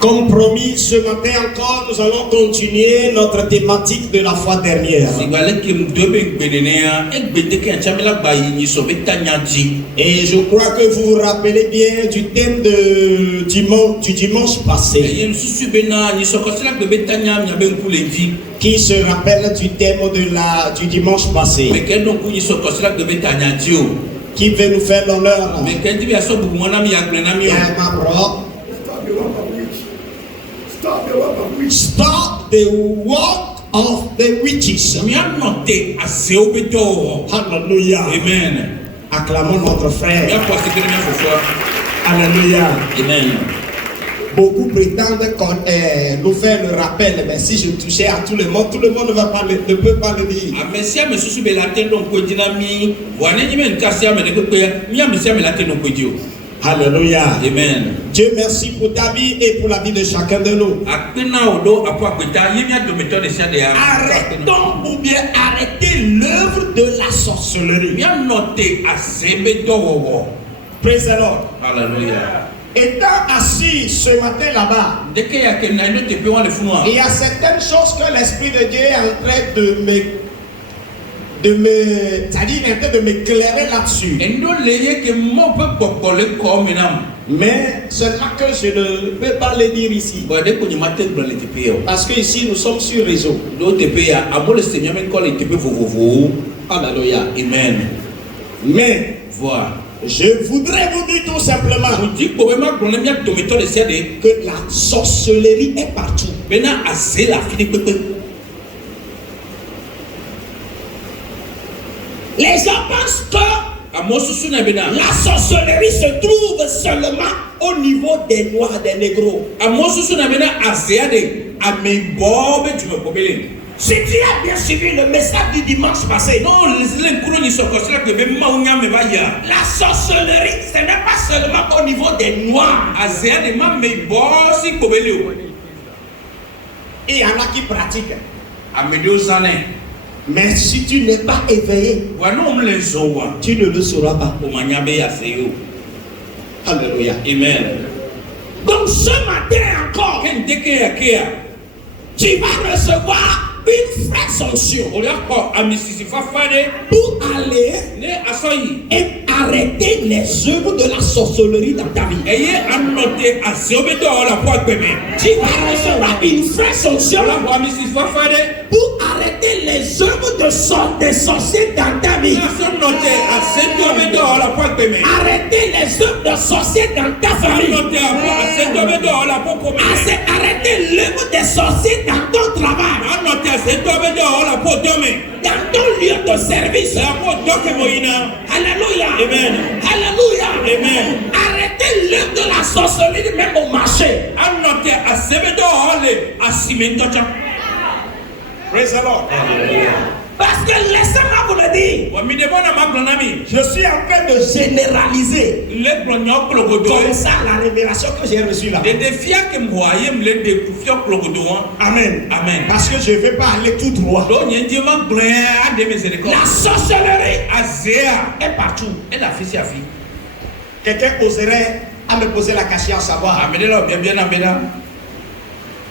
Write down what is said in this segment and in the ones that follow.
Comme promis, ce matin encore, nous allons continuer notre thématique de la fois dernière. Et je crois que vous vous rappelez bien du thème du dimanche passé, qui se rappelle du thème du dimanche passé, qui veut nous faire l'honneur. Stop the work of the witches. Hallelujah. Amen. Acclamons notre frère. Alléluia. Amen. Beaucoup prétendent nous faire le rappel, mais si je touchais à tout le monde ne peut pas le dire. Alléluia. Amen. Dieu merci pour ta vie et pour la vie de chacun de nous. Arrêtons ou bien arrêtez l'œuvre de la sorcellerie. Praise the Lord. Hallelujah. Étant assis ce matin là-bas, il y a certaines choses que l'Esprit de Dieu est en train de m'éclairer là-dessus. Mais c'est là que je ne peux pas le dire ici. Parce que ici nous sommes sur réseau. Alléluia. Amen. Mais Voilà. je voudrais vous dire tout simplement que la sorcellerie est partout. Les gens pensent que la sorcellerie se trouve seulement au niveau des noirs, des négros. Si tu as bien suivi le message du dimanche passé, la sorcellerie, ce n'est pas seulement au niveau des noirs. Et il y en a qui pratiquent. Mais si tu n'es pas éveillé, tu ne le sauras pas. Alléluia. Amen. Donc ce matin encore, tu vas recevoir une fraîche onction pour aller et arrêter les œuvres de la sorcellerie dans ta vie. Tu vas recevoir une fraîche onction pour arrêter les œuvres des sorciers dans ta vie. Arrêter les œuvres de sorciers dans ta famille. Arrêter l'œuvre des sorciers dans ton travail. Dans ton lieu de service. Alléluia. Amen. Alléluia. Amen. Arrêtez l'œuvre de la sorcellerie même au marché. Praise the Lord. Parce que laissez-moi vous le dire, je suis en train de généraliser comme ça la révélation que j'ai reçue là. Amen. Amen. Parce que je ne vais pas aller tout droit. La sorcellerie est partout. Quelqu'un oserait à me poser la question à savoir.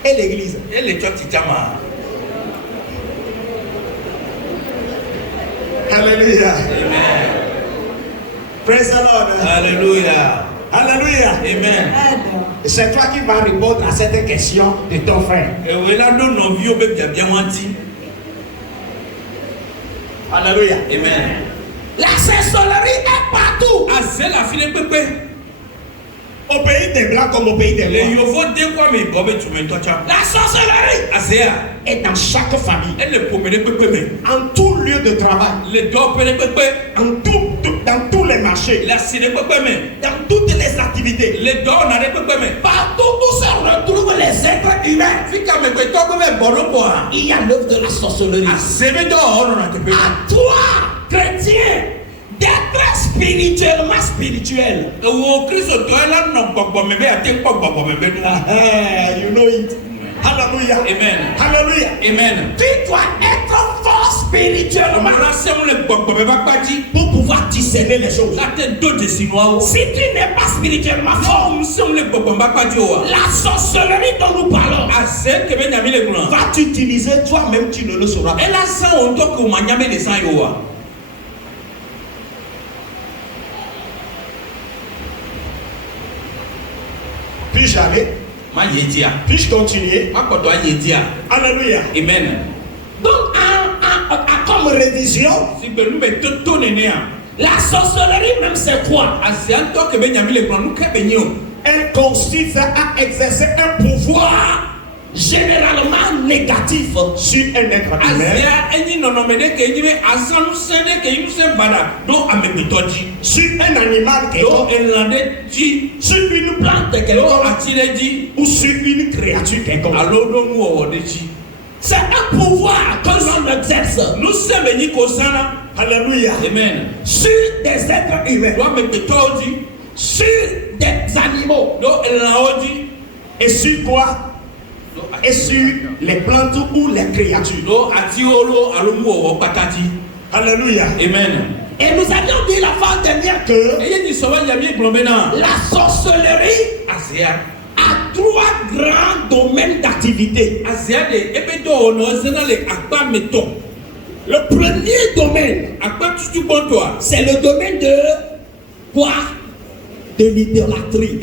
Et l'église? Alléluia. Amen. Praise the Lord. Hallelujah. Alléluia. Amen. C'est toi qui vas répondre à cette question de ton frère. Alléluia. Amen. La sorcellerie est partout. Au pays des blancs comme au pays des noirs. La sorcellerie est dans chaque famille. En tout lieu de travail. Dans tous les marchés. Dans toutes les activités. Partout où se retrouvent les êtres humains. Il y a l'œuvre de la sorcellerie. À toi, chrétien, d'être spirituellement spirituel. You know it. Hallelujah. Amen. Hallelujah. Amen. Tu dois être fort spirituellement pour pouvoir discerner les choses. Si tu n'es pas spirituellement fort, la sorcellerie dont nous parlons va t'utiliser, toi-même tu ne le sauras pas. Puis-je aller? Puis-je continuer? Alléluia. Amen. Donc, comme révision, la sorcellerie même c'est quoi? Elle consiste à exercer un pouvoir généralement négatif sur un être humain, sur un animal quelconque, sur une plante quelconque ou sur une créature quelconque. C'est un pouvoir que l'on exerce. Alléluia. Amen. Sur des êtres humains, sur des animaux, et sur quoi? Et sur les plantes ou les créatures. Alléluia. Amen. Et nous avions dit la fois dernière que la sorcellerie a 3 grands domaines d'activité. Le premier domaine, c'est le domaine de quoi? De l'idolâtrie.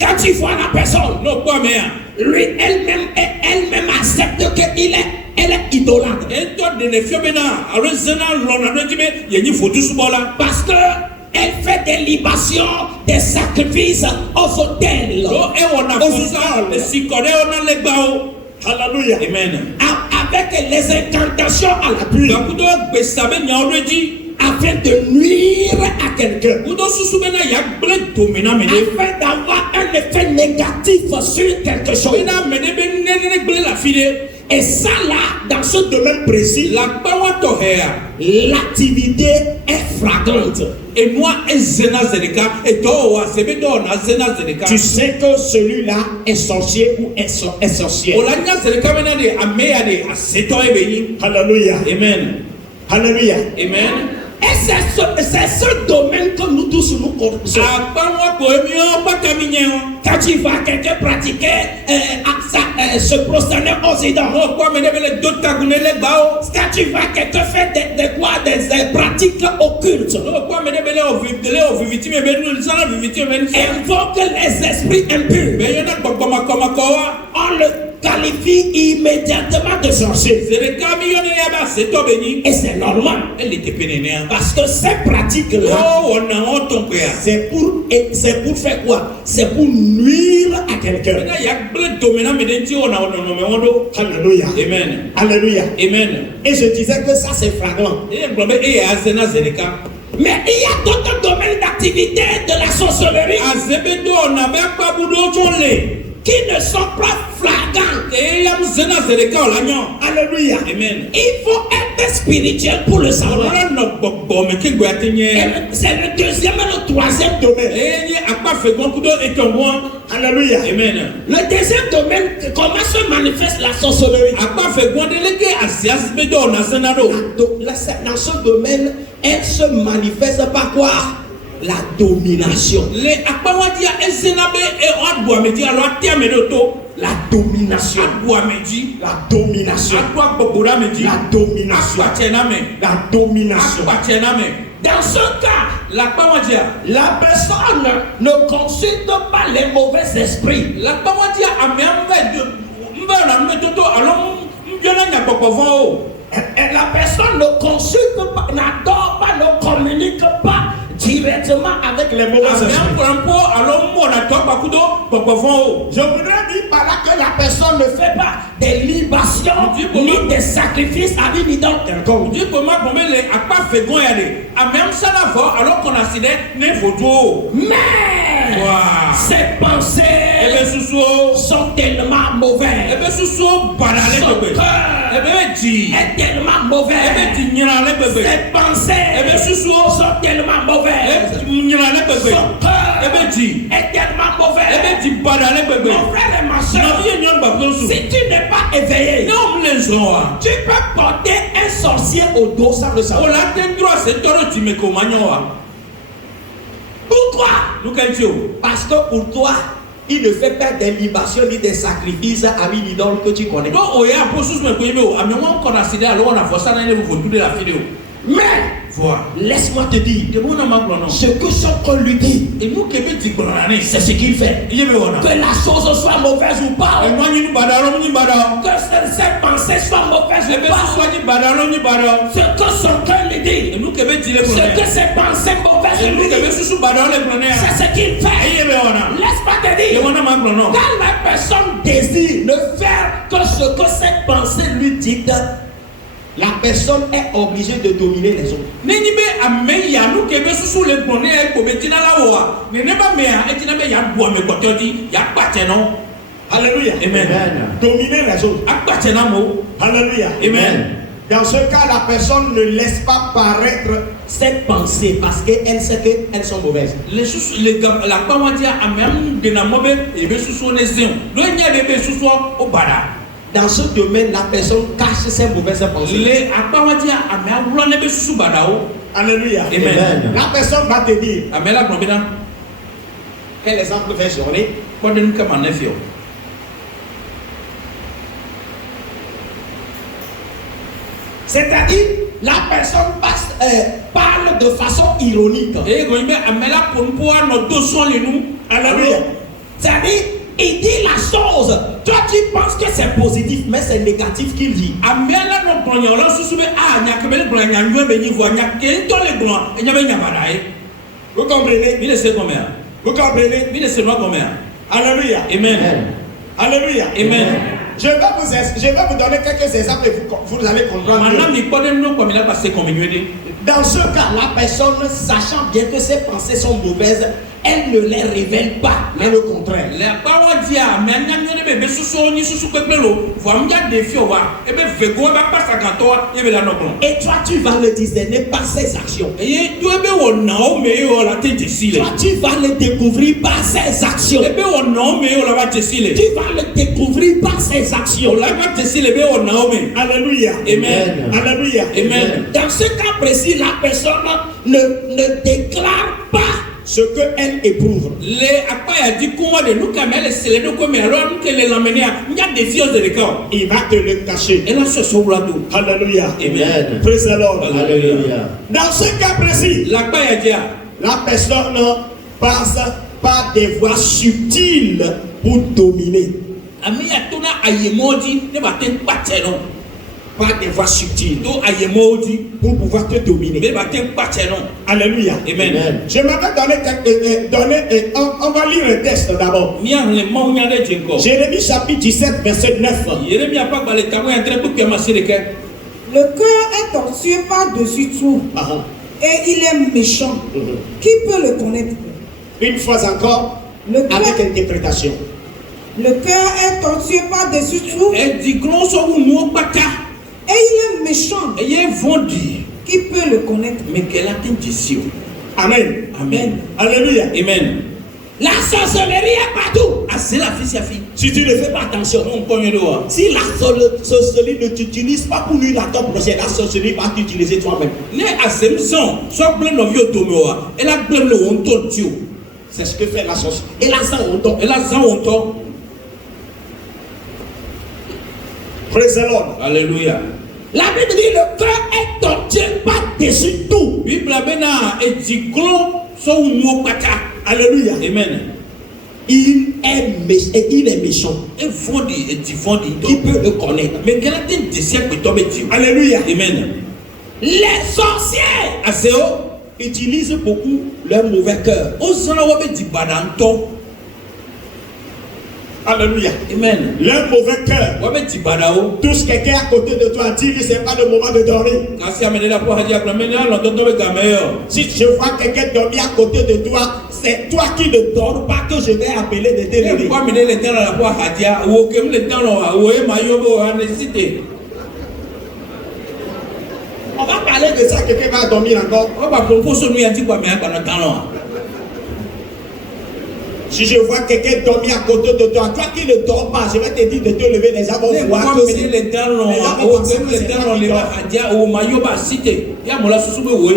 Quand tu vois la personne, lui, elle-même accepte qu'elle est idolâtre. Parce que elle fait des libations, des sacrifices aux autels. Alléluia. Amen. Avec les incantations à la pluie, afin de nuire à quelqu'un, afin d'avoir un effet négatif sur quelque chose. Et ça là, dans ce domaine précis, l'activité est flagrante. Et moi, tu Tu sais que celui-là est sorcier ou est sorcière. Alléluia. Amen. Alléluia. Amen. Et c'est ce domaine que nous tous nous connaissons. Quand tu vois quelqu'un pratiquer, se prosterner aux idoles. Quand tu vois quelqu'un faire des pratiques occultes. Invoque les esprits impurs. On le qualifie immédiatement de sorcier. Et c'est normal. Parce que ces pratiques-là, c'est pour faire quoi? C'est pour nuire à quelqu'un. Alléluia. Amen. Alléluia. Amen. Et je disais que ça c'est flagrant. Mais il y a d'autres domaines d'activité de la sorcellerie qui ne sont pas flagrants. Alléluia. Amen. Il faut être spirituel pour le savoir. C'est le deuxième et le troisième domaine. Alléluia. Amen. Le deuxième domaine, comment se manifeste la sorcellerie? Dans ce domaine, elle se manifeste par quoi? La domination. La domination. La domination. La domination. La domination. Dans ce cas, la personne ne consulte pas les mauvais esprits. Et la personne ne consulte pas, n'adore pas, ne communique pas directement avec les mauvais esprits. Je voudrais dire par là que la personne ne fait pas des libations ni des sacrifices à une idole quelconque. Mais ces pensées sont tellement mauvaises. Son cœur est tellement mauvais. Ces pensées sont tellement mauvaises. Son cœur est tellement mauvais. Mon frère et ma soeur, soeur, si tu n'es pas éveillé, tu peux porter un sorcier au dos sans le savoir. Pour toi, parce que pour toi, il ne fait pas des libations ni des sacrifices à une idole que tu connais. Mais laisse-moi te dire, ce que son corps lui dit, c'est ce qu'il fait. Que la chose soit mauvaise ou pas, que cette pensée soit mauvaise ou pas, ce que son cœur lui dit, ce que ses pensées mauvaises lui disent, c'est ce qu'il fait. Laisse-moi te dire, quand la personne désire ne faire que ce que cette pensée lui dicte, la personne est obligée de dominer les autres. Alléluia. Amen. Dominer les autres. Alléluia. Amen. Dans ce cas, la personne ne laisse pas paraître cette pensée parce qu'elle sait qu'elles sont mauvaises. Dans ce domaine, la personne cache ses mauvaises pensées. Alléluia. Amen. La personne va te dire, quel exemple fait journée? C'est-à-dire, la personne parle de façon ironique. Alléluia. C'est-à-dire, il dit la chose. Toi, tu penses que c'est positif, mais c'est négatif qu'il dit. Vous comprenez? Vous comprenez? Alléluia. Amen. Alléluia. Amen. Je vais vous donner quelques exemples et vous allez comprendre. Dans ce cas, la personne, sachant bien que ses pensées sont mauvaises, elle ne les révèle pas, mais le contraire. Et toi, tu vas le discerner par ses actions. Toi, tu vas le découvrir par ses actions. Tu vas le découvrir par ses actions. Alléluia. Amen. Alléluia. Amen. Dans ce cas précis, la personne ne déclare pas ce qu'elle éprouve. Il va te le cacher. Alléluia. Amen. Praise the Lord. Alléluia. Dans ce cas précis, la personne passe par des voies subtiles pour dominer. Par des voies subtiles pour pouvoir te dominer. Alléluia. Amen. Je m'avais donné on va lire le texte d'abord. Jérémie chapitre 17 verset 9. Le cœur est tortueux par-dessus tout et il est méchant. Qui peut le connaître? Une fois encore, avec interprétation. Le cœur est tortueux par-dessus tout et il est méchant. Qui peut le connaître? Amen. Amen. Alléluia. Amen. La sorcellerie est partout. Si tu ne fais pas attention, si la sorcellerie ne t'utilise pas pour nuire à ton projet, la sorcellerie va t'utiliser toi-même. C'est ce que fait la sorcellerie. Et la honte. Praise the Lord. Alléluia. La Bible dit le cœur est tortueux par-dessus tout. Alléluia. Amen. Il est méchant. Qui peut le connaître? Alléluia. Amen. Les sorciers utilisent beaucoup leur mauvais cœur. Alléluia. Amen. Leur mauvais cœur. Touche quelqu'un à côté de toi, dis-lui c'est pas le moment de dormir. Si je vois quelqu'un dormir à côté de toi, c'est toi qui ne dors pas que je vais appeler de tes réveils. On va parler de ça, quelqu'un va dormir encore. Si je vois quelqu'un dormir à côté de toi, toi qui ne dors pas, je vais te dire de te lever, les gens vont voir. Comme si les gars l'ont les Adia ou Mayoba cité. Yamola Soussoube, oui.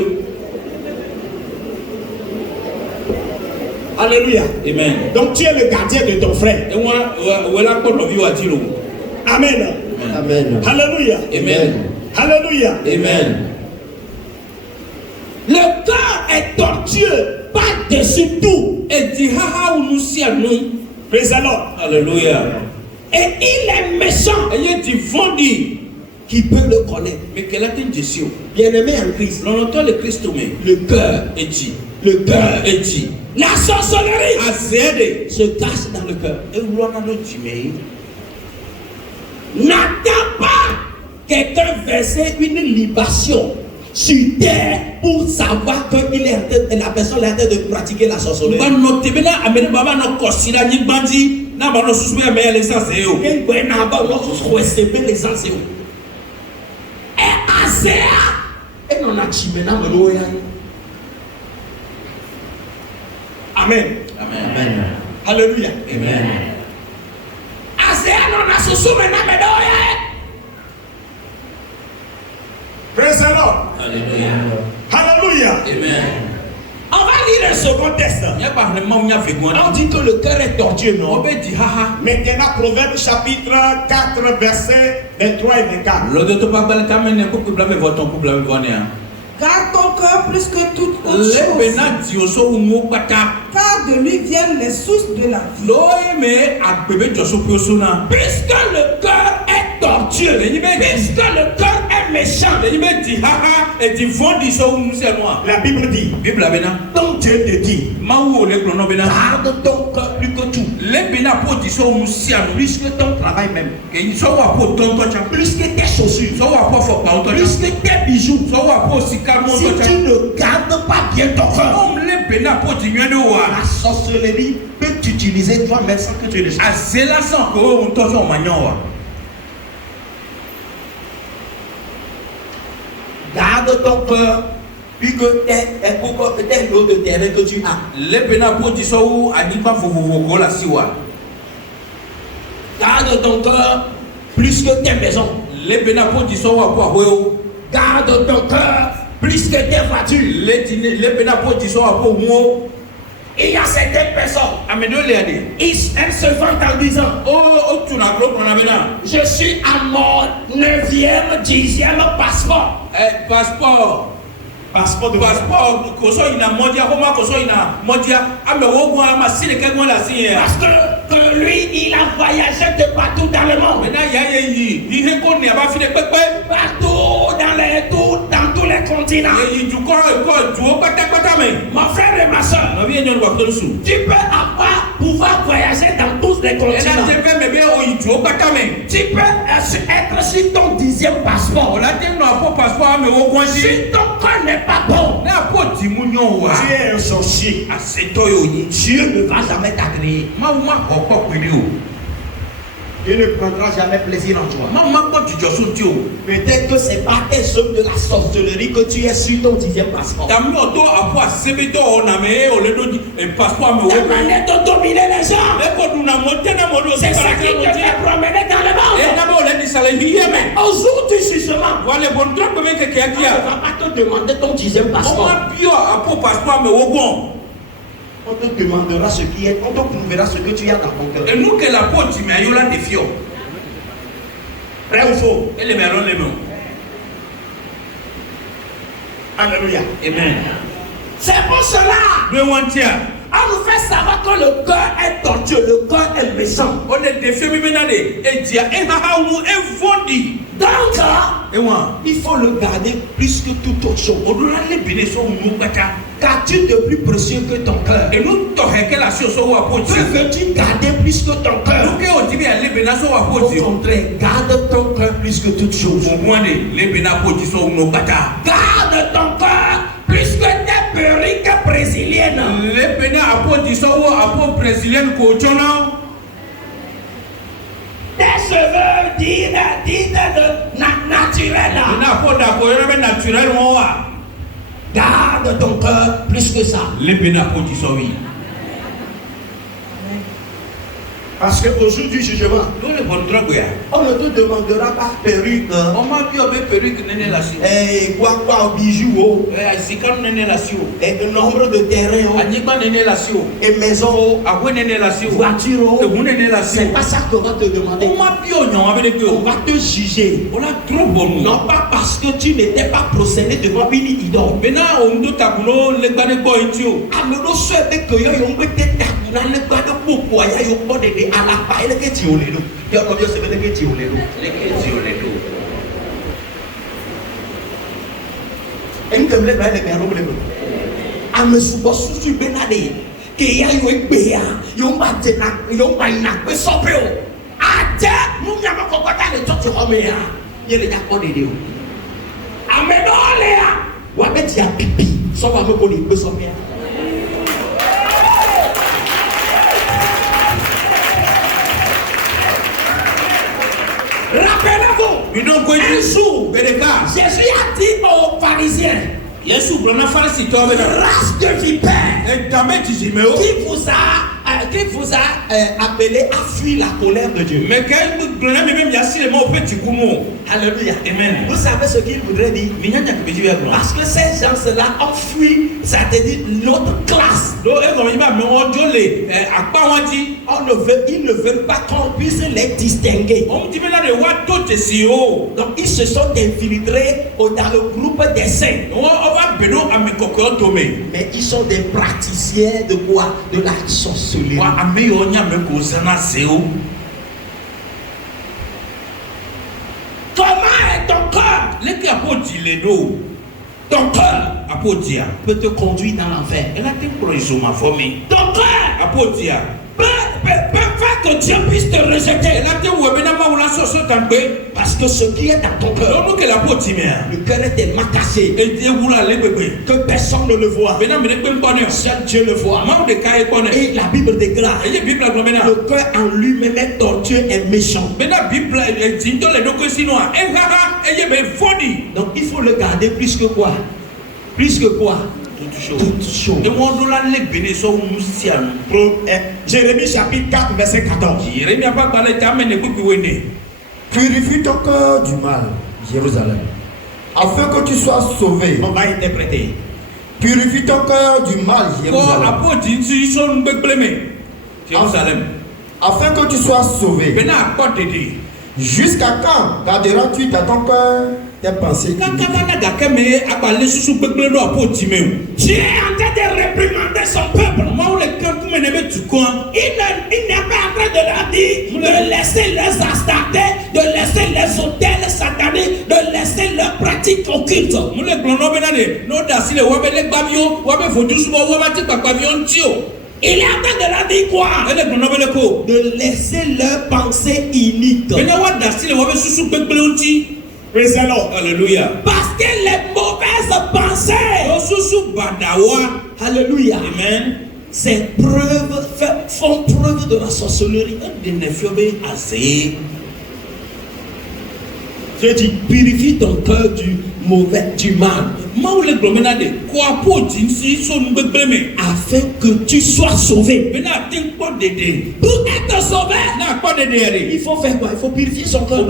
Alléluia. Amen. Donc tu es le gardien de ton frère. Et moi, voilà quoi l'on vit à Tilo. Amen. Amen. Alléluia. Amen. Alléluia. Amen. Le cœur est tortueux, par-dessus tout. Et dit haha ou nous si à nous. Praise the Lord. Alléluia. Et il est méchant. Et il dit vendu. Qui peut le connaître? Mais quelle a une gestion? Bien-aimé en Christ. L'on entend le Christ mais Le cœur est dit. Le cœur est dit. La sorcellerie Azédé se cache dans le cœur. et l'on a le dit. N'attends pas quelqu'un verser une libation sur terre pour savoir que la personne est en train de pratiquer la sorcellerie. Amen. Amen. Alléluia. Amen. Praise the Lord. Alléluia. Alléluia. Amen. On va lire un second texte. On dit que le cœur est tortueux, non? Maintenant, Proverbe chapitre 4, versets 23 et 24. Garde ton cœur plus que toute autre chose, car de lui viennent les sources de la vie. Puisque le cœur est tortueux, puisque le cœur est méchant, la Bible dit, donc Dieu te dit, garde ton cœur plus que tout, plus que ton travail même, plus que tes chaussures, plus que tes bijoux. Si tu ne gardes pas bien ton cœur, la sorcellerie peut t'utiliser toi-même sans que tu le saches. Garde ton cœur, puis que tes lots de terrain que tu as. Garde ton cœur plus que tes maisons. Garde ton cœur plus que tes voitures. Il y a certaines personnes, elles se vantent en disant, je suis à mon 9e, 10e passeport. Passeport de passeport koso ina modia koma koso ina modia ame wogo ama sile kego la signe parce que lui il a voyagé de partout dans le monde. Maintenant yi ihe ko ni aba fi de pepe partout dans tous les continents. Yi du ko du pata me. Mon frère et ma soeur, tu peux pouvoir voyager dans tous les continents. Tu peux être sur ton 10e passeport. Si ton cœur n'est pas bon, tu es un sorcier. Dieu ne va jamais t'agréer. Dieu ne prendra jamais plaisir en toi. Peut-être que c'est par tes œuvres de la sorcellerie que tu es sur ton 10e passeport. Ta manière de dominer les gens, c'est ça qui te fait promener dans le monde. Au jour du jugement, on ne va pas te demander ton 10e passeport. On te demandera ce qui est, on te prouvera ce que tu as dans ton cœur. Et nous que la peau du meilleur la défions. Vrai ou faux? Et les meilleurs les mêmes. Alléluia. Amen. C'est pour cela. On nous fait savoir que le cœur est tortueux, le cœur est méchant. On est défié maintenant et dia et haha ou et vondi. Donc, il faut le garder plus que toute autre chose. Car tu es plus précieux que ton cœur. Et nous que veux-tu garder plus que ton cœur? Au contraire, garde ton cœur plus que toute chose. Garde ton cœur plus que tes perruques brésiliennes. Tes cheveux dits de naturel. Garde ton cœur plus que ça. Parce qu'au jour du jugement, on ne te demandera pas perruque, quoi, bijoux, et le nombre de terrains, et maisons, voitures. C'est pas ça qu'on va te demander. On va te juger. Non pas parce que tu n'étais pas procédé devant une idole. Rappelez-vous, un jour, Jésus a dit aux pharisiens, race de vipères, qui vous a appelé à fuir la colère de Dieu. Alléluia. Amen. Vous savez ce qu'il voudrait dire? Parce que ces gens-là ont fui, c'est-à-dire notre classe. Ils ne veulent pas qu'on puisse les distinguer. Donc ils se sont infiltrés dans le groupe des saints. Mais ils sont des praticiens de quoi? De la sorcellerie. Comment est ton cœur? Ton cœur peut te conduire dans l'enfer. Ton cœur peut faire que Dieu puisse te rejeter. Parce que ce qui est dans ton cœur, le cœur est tellement cassé que personne ne le voit. Seul Dieu le voit. Et la Bible déclare le cœur en lui-même est tortueux et méchant. Donc il faut le garder plus que quoi? Plus que quoi? Toutes choses. Jérémie chapitre 4 verset 14. Purifie ton cœur du mal, Jérusalem, afin que tu sois sauvé. On va interpréter. Purifie ton cœur du mal, Jérusalem, afin que tu sois sauvé. Jusqu'à quand garderas-tu dans ton cœur tes pensées? Dieu est en train de réprimander son peuple. Il n'est pas en train de leur dire de laisser les astartés, de laisser les hôtels sataniques, de laisser leurs pratiques occultes. Il est en train de leur dire quoi? De laisser leurs pensées iniques. Alléluia. Parce que les mauvaises pensées, alléluia, amen, font preuve de la sorcellerie. Dieu dit, purifie ton cœur du mauvais, du mal, afin que tu sois sauvé. Pour être sauvé, il faut faire quoi? Il faut purifier son cœur.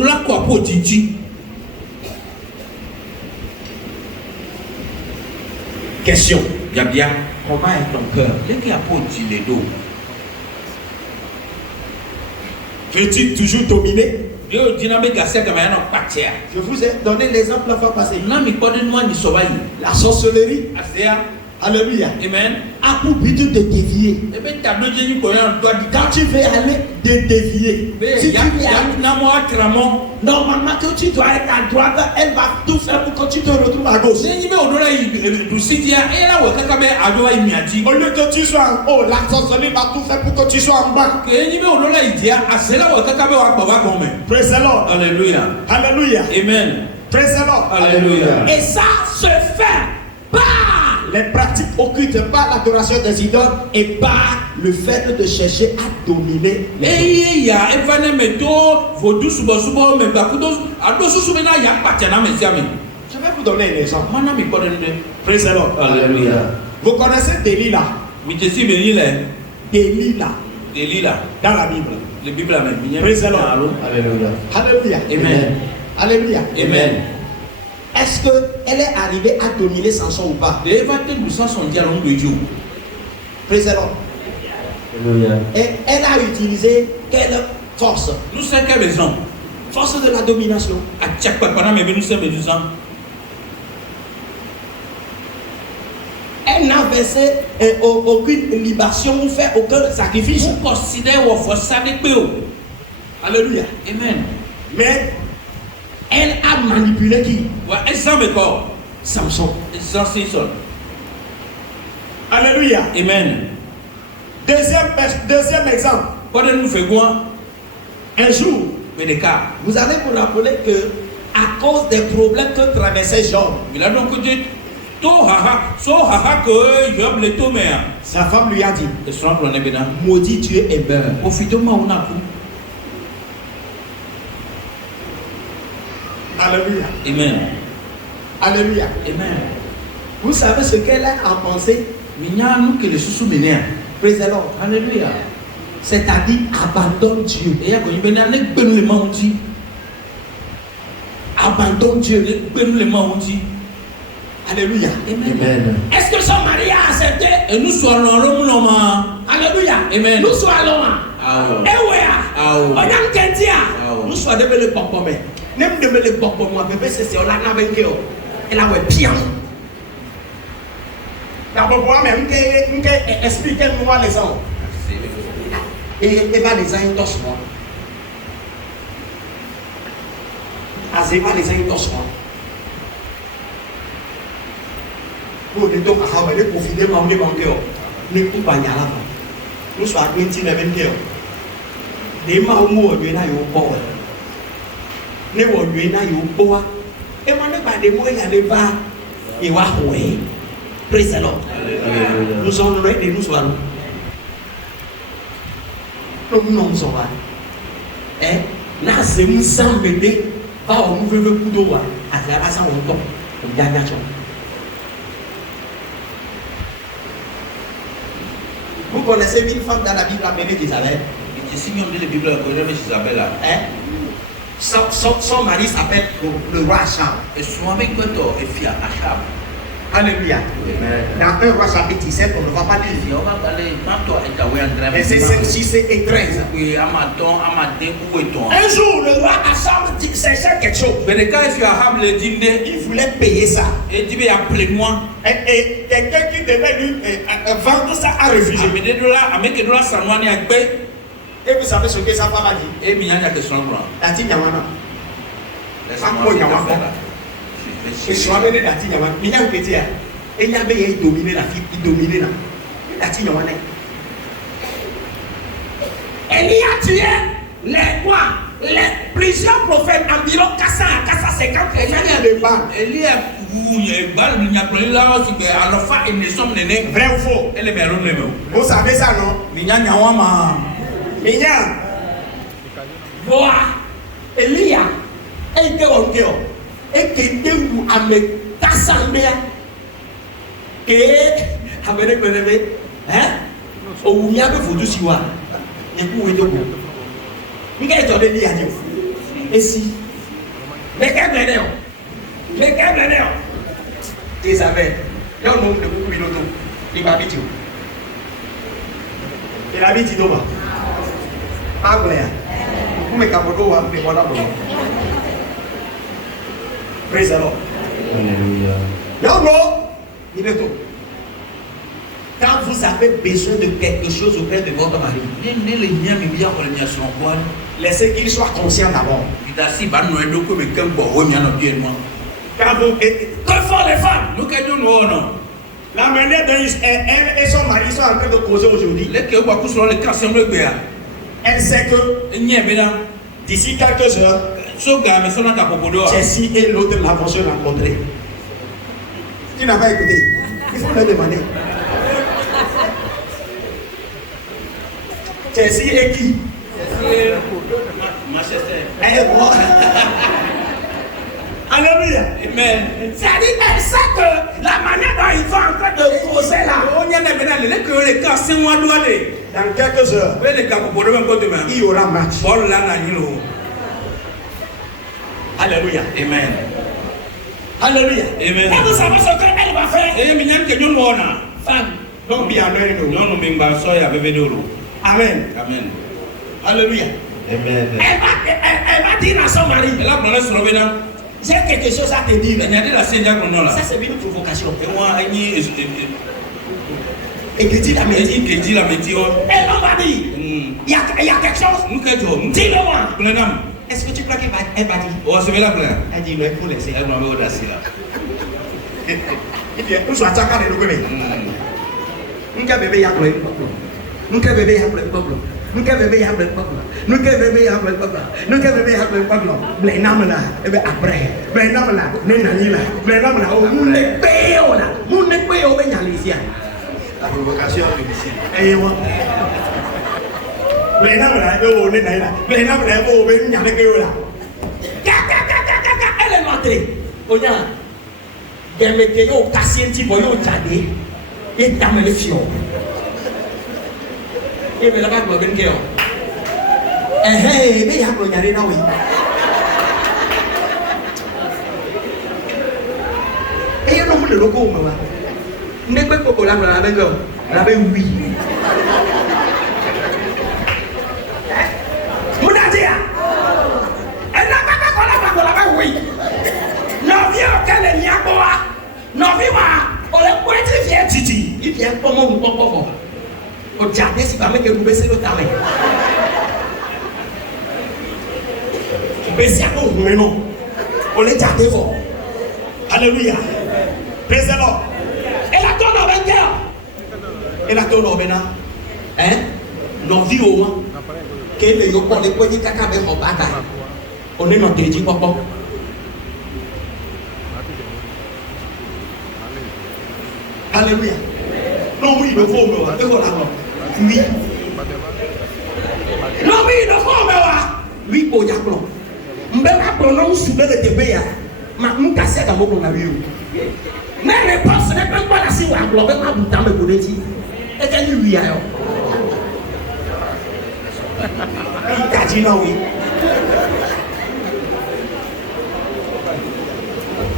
Question. Comment est ton cœur? Veux-tu toujours dominer? Je vous ai donné l'exemple la fois passée. La sorcellerie. Alléluia. Amen. A pour but de dévier. Quand tu veux aller de dévier, si tu veux aller, normalement que tu dois être à droite, elle va tout faire pour que tu te retrouves à gauche. Au lieu que tu sois en haut, la sorcellerie va tout faire pour que tu sois en bas. Praise the Lord. Alléluia. Alléluia. Amen. Praise the Lord. Alléluia. Et ça se fait par les pratiques occultes, par l'adoration des idoles et par le fait de chercher à dominer les autres. Je vais vous donner un exemple. Praise the Lord. Alléluia. Vous connaissez Delilah? Delilah. Dans la Bible. La Bible a même. Praise the Lord. Alléluia. Alléluia. Amen. Alléluia. Amen. Est-ce qu'elle est arrivée à dominer Samson ou pas? Praise the Lord. Alléluia. Et elle a utilisé quelle force? Nous sommes quelle maison? Force de la domination. Elle n'a versé aucune libation ou fait aucun sacrifice. Vous considérez votre sacrifice. Alléluia. Amen. Mais elle a manipulé qui? Exemple quoi? Samson. Samson. Alléluia. Amen. Deuxième exemple. Un jour, vous allez vous rappeler que à cause des problèmes que traversait Job, sa femme lui a dit, maudit Dieu et meurt. Alléluia. Amen. Alléluia. Amen. Vous savez ce qu'elle a pensé? Praise the Lord. Alléluia. C'est-à-dire abandonne Dieu. Abandonne Dieu. Alléluia. Amen. Est-ce que son mari a accepté? Et nous sommes Alléluia. Amen. Nous sommes allons. Eh ouais. On a un kentia. Nous sommes devant le papa. Même devant le papa, moi, bébé, c'est on a vaincu. Elle a ouais bien. D'abord, moi-même, expliquez-moi les gens. Et va les uns d'ossements. Azéva les uns d'ossements. Pour les deux, à avoir les profiter, m'en démanquer. Ne coupe pas y aller. Nous sommes à 29 ans. Les mains au lieu là, ils ont pas. Ne au lieu là, ils ont pas. Et moi, ne pas des mots, il y a des bas. Et wa ouais. Praise the Lord. Nous sommes ready, nous sommes. Nous sommes là. Eh, là c'est une sang bébé. Pas au nouveau coup d'eau. À la base, on tombe. On gagne. Vous connaissez une femme dans la Bible appelée Isabelle? Hein? Son mari s'appelle le roi Achab. Alléluia. Dans 1 roi chapitre 17, on ne va pas lire. Versets 5, 6 et 13. Un jour, le roi Achab cherchait quelque chose. Il voulait payer ça. Et quelqu'un qui devait lui vendre ça a refusé. Et vous savez ce que sa femme a dit? La Tinyawana. Et je suis amené la Tinyawana. Il y a un petit. Et il y avait dominé la fille. Il dominait la Tinyawana. Elie a tué les quoi? Plusieurs prophètes, environ 450. Il y a des balles. Vrai ou faux? Vous savez ça, non? Minya. Boa. Elia. Et que on dit. Et que vous avez tassambé. Que avec le hein? Au Mia be fodu siwa. Yeku wedo go. Mi ga to de li ajo. Esi. Me ka blede o. Me ka blede o. Isabelle. Yo mo de ku piloto. Ni ba biti o. E la biti do ba. Agulea. Come capodo wa pe wala bo. Praise the Lord. Alléluia. Yo bro. Il est tout. Quand vous avez besoin de quelque chose auprès de votre mari, laissez qu'il soit conscient d'abord. Quand vous... Que font les femmes? La manière dont elle et son mari sont en train de causer aujourd'hui. Elle sait que d'ici quelques heures, Jessie et l'autre vont se rencontrer. Tu n'as pas écouté. Il faut leur demander. Jessie et qui? Alléluia. Amen. C'est-à-dire, elle sait que la manière dont ils vont en train de causer là. Dans quelques heures, il y aura match. Alléluia. Amen. Alléluia. Amen. Et vous savez ce qu'elle va faire? Femme. Donc bien Amen. Amen. Alléluia. Amen. Elle va dire à son mari, j'ai quelque chose à te dire. Ça c'est une provocation. Et que dit la médie. Et l'homme va dire, il y a quelque chose. Dis-le-moi. Est-ce que tu crois qu'elle va dire? Elle dit, non, il faut laisser. Il dit, nous sommes attaqués de nous. Nous avons bébé, il y a plein de peuple. Nous avons bébé, il y a plein de peuple. Nous avons bébé, il y a plein de peuple. Nous avons bébé, il y a plein de peuple. Nous avons bébé, il y a plein de peuple. Les names là, et bien après, les names là, les nani là, les names là, on ne paye là, on ne paye au bien ici. La provocation est ici. Et moi, les names là, on est là, les names là, on est là, elle est montée. On a des météos au cassier, qui vont au tchadé, et dans les fions. Et bien là-bas, vous avez une guerre. Mais il y a un peu de rien, oui. Et il y a un peu de logo, moi. N'est pas pour la avec oui. Vous n'avez dit, elle n'a pas qu'on la oui. Non, viens auquel il n'y a pas. Non, viens, on le pointe, il vient Titi. Il vient pour moi ou pas. Au jardin, si pas que vous baissez le talent. Baissez à vous, mais non. On les jardin fort. Alléluia. Praise the Lord. Et la tonne en vainqueur. Et la tonne en vainqueur. Hein? Non, vie au moins. Quel est le point de poignet caca avec mon bataille? On est dans des dix papa. Alléluia. Non, oui, il faut me voir. Oui. Non, oui, il faut me voir. Oui, pour Yaclon. Je vais prononcer sur le TP. Je vais casser dans mon avion. Mais la réponse n'est pas la si vous englobez ma bouteille de bouletti. Et qu'elle lui a eu. Il t'a dit non, oui.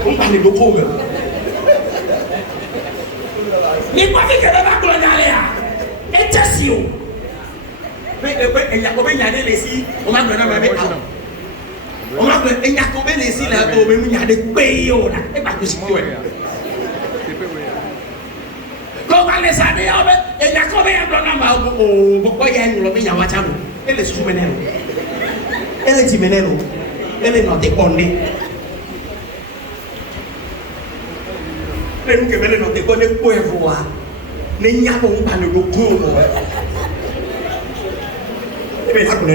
On parle beaucoup. Mais pas que le bac de la et Tessio. Mais il y a combien d'années ici? On m'a donné ma mère. On m'a donné, il y a combien ici là? Il y a des pays là. Et pas que je peux. Comment les années? Il y a combien de temps? Pourquoi il y a une lobby à Wachano? Elle est sous Menelo. Elle est Timenelo. Elle est notée Condé. Nous que nous te connaissons pour voir. Nous n'avons pas de recours. Mais là, nous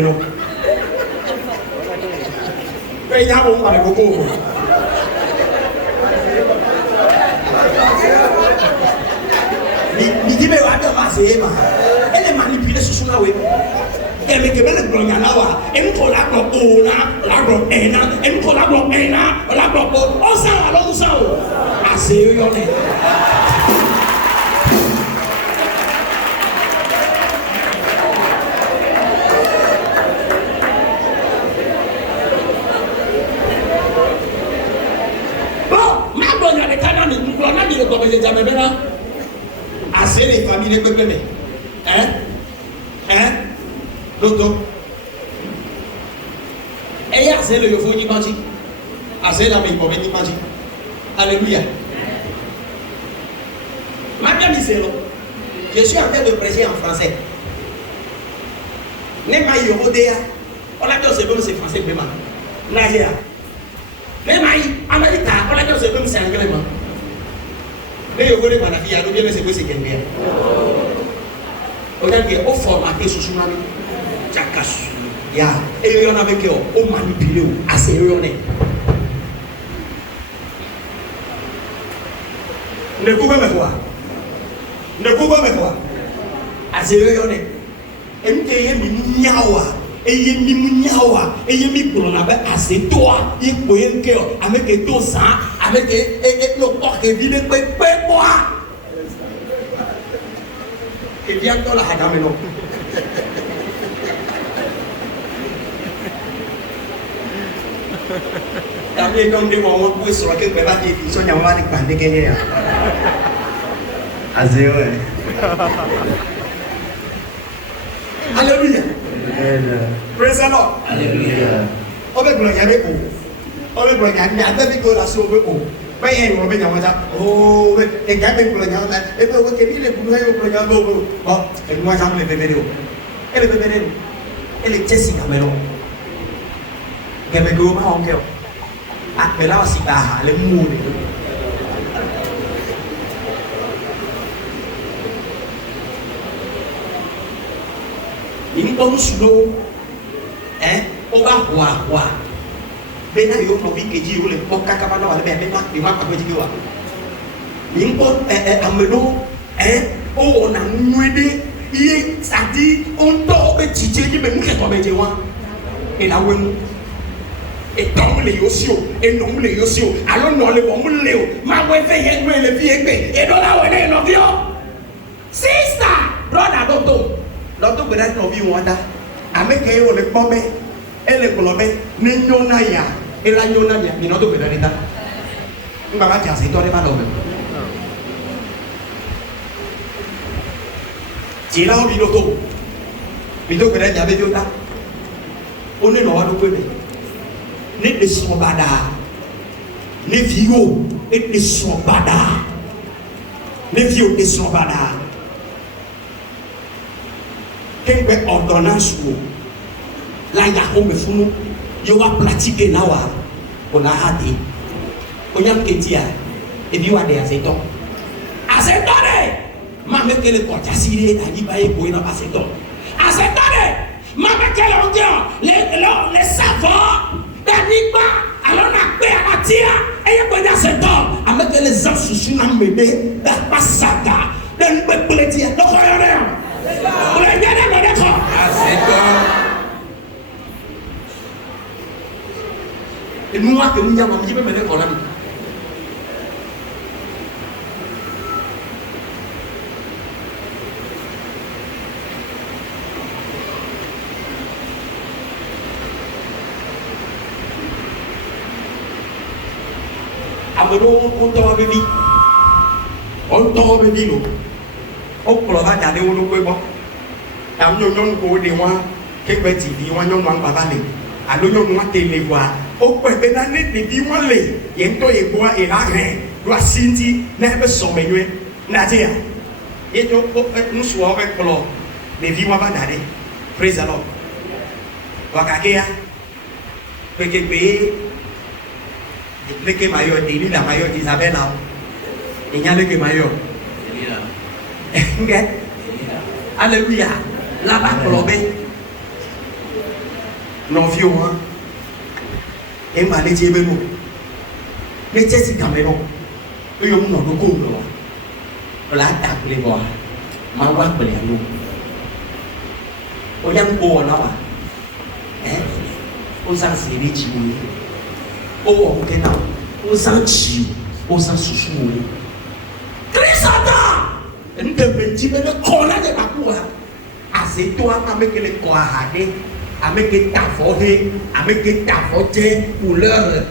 n'avons pas de recours. Il dit, mais elle est manipulée sur son web. Elle me dit, elle nous collabore, elle nous collabore, on s'en va, on s'en va. C'est eux, on est. Bon, ma bonne avec Canada, nous prenons des comme les jamais là. Assez les familles de peuple. Hein? L'auto. Et il y a assez le yofu ni magie. Assez la mais comme ni magie. Alléluia. Madame Iselo, je suis en train de prêcher en français. N'est pas Yorodéa. On a dit que c'est français, mais Nigeria. N'est pas Amérique. On a dit que c'est anglais. Mais Yorodéa, on a dit que c'est quelqu'un. On a dit qu'on formaté sous son ami. Tchakas. Et on avait que on manipulé assez rayonné. Ne pouvez me voir. Ne pouvez me voir. À zéro, on est. Et nous, eye mi munyawa eye mi gbɔna bɛ asetoa ye koye nke o ame ke to san ame ke no kɔ ke vi le kpekpe kɔa evi atɔ la hadame nɔ. Tapi kalau dia mau buat surat ke bebas di so nyawa di pandai kayaknya ya. Azeo. Hallelujah. Praise the Lord. Hallelujah. Obe bulan ya beko. Obe bulan ya ada beko la so beko. Bayi yang obe nyawa ja. Oh, enggak beko bulan nyawa. Ebe obe kebile bulan ya bulan nyawa bo. Oh, enggak jamu le bebe do. Ele bebe do. Ele chesi kamero. Kebe go ma onkel. Akpela si baha le mune. Ini kamu sudah, oba hua. Bena yo no bi keji yo le poka kabana wale be ma bi ma ka beji wa. Ini ko amedo o na nwede iye sadi onto be jije ji be mu ke to be je wa. E na we mu. Etɔn le yosio, enɔm le yosio, alo nɔ le wɔm le o, ma wɔ efe yɛ nue le fi egbe, eɖo la wɔ ne nɔviɔ. Sista, brɔda dɔtɔ gbe ɖe nɔvi wɔn da, ame ke ye wo le kpɔ be, ele gblɔ be ne nyo na ya, ela nyo na mia, mi nɔ do gbe ɖe ta. Ŋgbava dze asetɔ ɖe va lɔ me. Dzilawo mi ɖo mi do gbe ɖe mia be dzo ta, wo ne nɔ wa ɖo gbe me. Ne de sɔn bada ne viwo e de sɔn bada ne viwo de sɔn bada kengbe ordonnance wo la ya ko me funu yo wa pratique na wa ona hade onya ketia e bi wa de aseto de ma me kele ko jasire ani ba e ko ina aseto de ma me kele onjo le savant Daniba, alors na paix à la tia, et y'a pas d'assettant, avec les gens sous la médée, la passada, d'un peu pour les tiens, donc on est là. On est bien d'accord. Et nous, que nous avons dit, mais nous avons dit. On t'en baby. On t'en baby lo. On prend la table où nous pouvons. Tam yo nyon ko de wa ke pe TV wa nyon wan baba le. Alo nyon wa tele wa. O pe be na ne de bi wa le. Ye nto ye ko e la hen. Wa sinti na be so menwe. Na ti ya. Ye to ko nu so wa be klo. De bi wa ba dade. Praise the Lord. Wa ka ke ya. Pe ke be leke mayo dili la mayo Isabella enya leke mayo nge alléluia la ba klobe no fio wa e ma le jebe no le chesi kamero e yo mo no ko no la ta ple bo ma wa ple no o yang ko na wa o sa se ri chi ni o ke na o san chi o san susu o Krisata nde benji be ko na de ba ku ha ase to a me ke le ko ha de a me ke ta fo he a me ke ta fo je couleur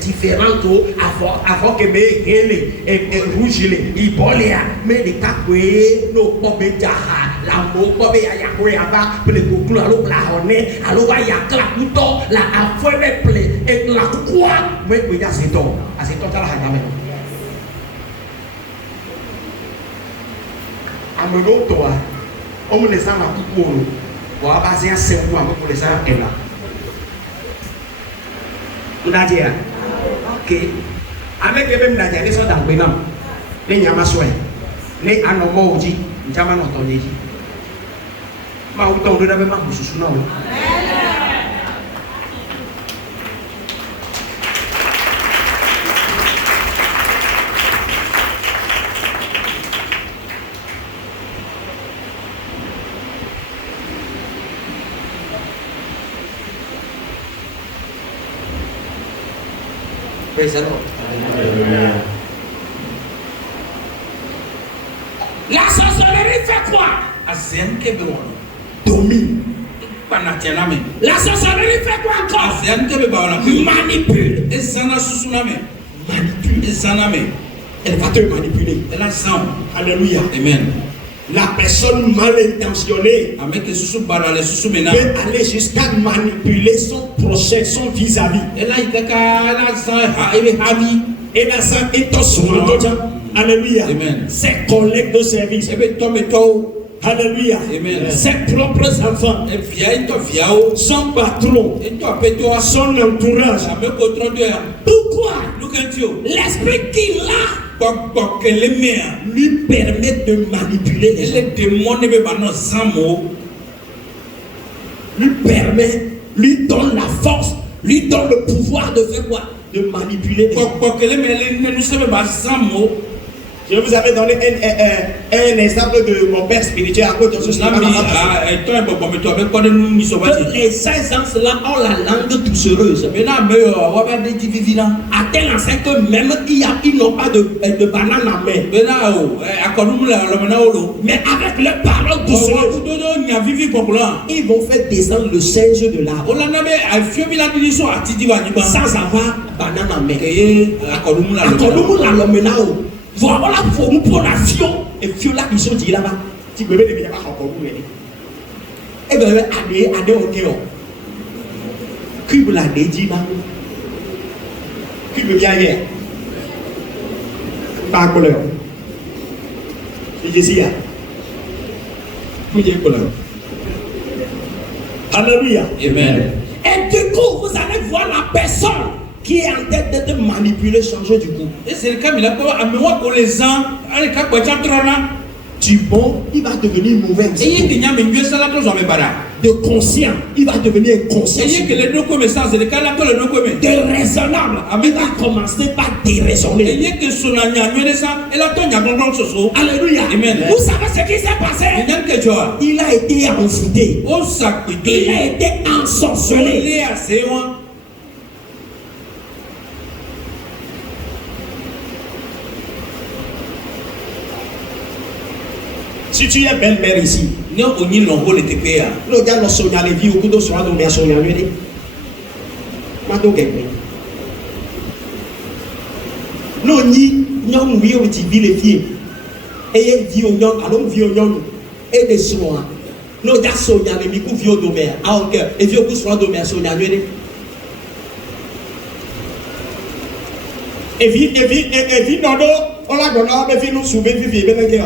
différente avant que me gele et rouge le ibolia me de ka kwe no po be jaha la mo po be ya ko ya ba ple ko kula lo la one alo wa ya kla kuto la afo be ple et la kwa me ko ya ase to ta la ha na me ameɖewo tɔa wɔn le zã la kuku o wɔ aba zia se ŋu ame ko le zã ɛla ŋdadzia ok ame ke be ŋdadzia ne sɔ dagbe nam ne nyama sɔe ne anɔ mɔwo dzi ndzama nɔ tɔ ne dzi mawu tɔ wo ɖo ɖa be ma ʋu susu na wo. Praise the Lord. La sorcellerie fait quoi? Domine. La sorcellerie fait quoi encore? Manipule. Manipule. Elle va te manipuler. Alléluia. Amen. La personne mal intentionnée peut aller jusqu'à manipuler son prochain, son vis-à-vis. Alléluia. Amen. Ses collègues de service. Alléluia. Amen. Ses propres enfants. Son patron. Son entourage. Pourquoi? L'esprit qu'il a lui permet de manipuler les gens. Lui permet, lui donne la force, lui donne le pouvoir de faire quoi? De manipuler les gens. Je vous avais donné un exemple de mon père spirituel à cause de ce que les essences-là ont la langue doucereuse. À tel enseigne que même ils n'ont pas de banane en main. Mais avec leur parole doucereuse, ils vont faire descendre le singe de l'arbre sans avoir banane en main. Voilà pour la fion et fion là ils sont dit là-bas. Tu peux venir là-bas encore vous venez. Et bien allez au théo. Qui vous l'a dit là? Qui veut bien hier? Pas couleur. C'est ici. Vous y couleur. Alléluia. Amen. Et du coup vous allez voir la personne qui est en tête d'être manipulé, changer du coup. Et c'est le cas, mais là, pour les gens, du bon, il va devenir mauvais. De conscient, il va devenir inconscient. De raisonnable, il va commencer par déraisonner. Alléluia. Amen. Vous savez ce qui s'est passé? Il a été envoûté. Il a été ensorcelé. Si tu es belle-mère ici, le gars sonia les vies au bout de soir de mer sonia lui. Mato gagné. Non ni non oui au petit les filles. Et vie au non allons vie au non et des soins. Non gars sonia les micou vie au de mer. Ah OK. Et vie au bout soir de mer sonia lui. Et vie non on la donne à vie nous souber vie bien que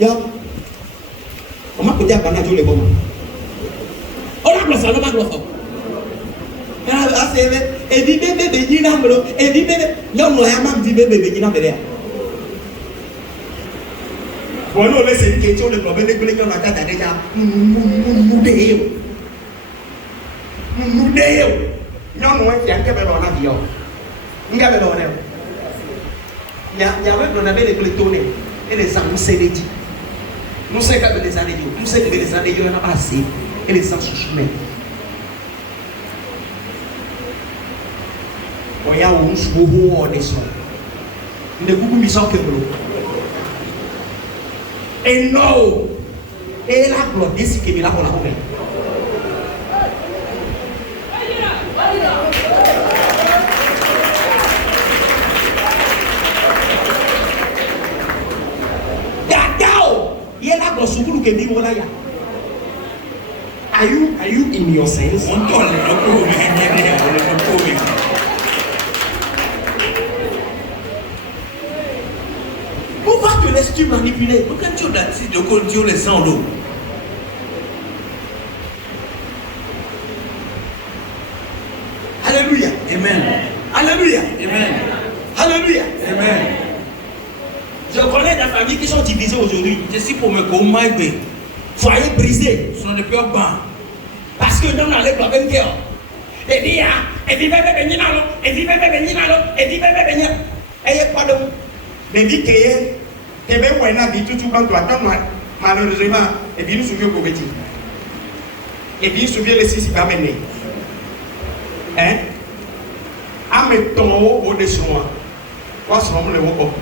ya on m'a côté à bana jo le bon on a glossa no ma glossa ah c'est et dit bébé de nyina mlo et dit bébé non no ya ma dit bébé de nyina bele bon no le c'est question de problème de que na tata déjà nous non no ya que be na bio nga be do ne ya we na be de tourner et les gens c'est dit. Nous savons que les années, nous savons que les années, il y en a pas assez. Et les gens se soumettent. Il y a un chevaux en descend. Il y a beaucoup de missions que nous. Et non. Et la gloire, ici, qui est là pour la journée. Are you in your sense? Pourquoi te laisses-tu manipuler? Alléluia. Amen. Alléluia. Amen. Alléluia. Amen. Je connais des familles qui sont divisées aujourd'hui. Je suis pour me commander. Foyer brisé. Ce sont des peurs bas. Parce que nous allons dans le cœur. Et puis, et puis, et puis, et quoi donc? Mais vite que tu es tout quand tu attends, malheureusement, et puis nous souviens au petit. Et puis, nous souviens les six qui va mener. Hein? ameton o de soa wa so mo le wo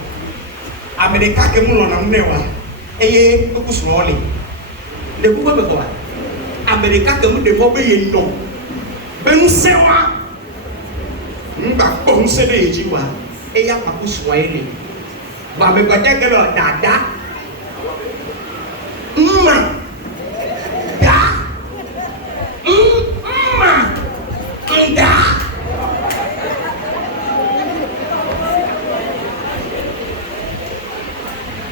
America ke mu lo na mnewa eye ku so ole de ku be ko America ke mu de mo be ye no be nu sewa ngba ko se de ji wa eya pa ku so ele ba be ba de ke lo dada mma da mma da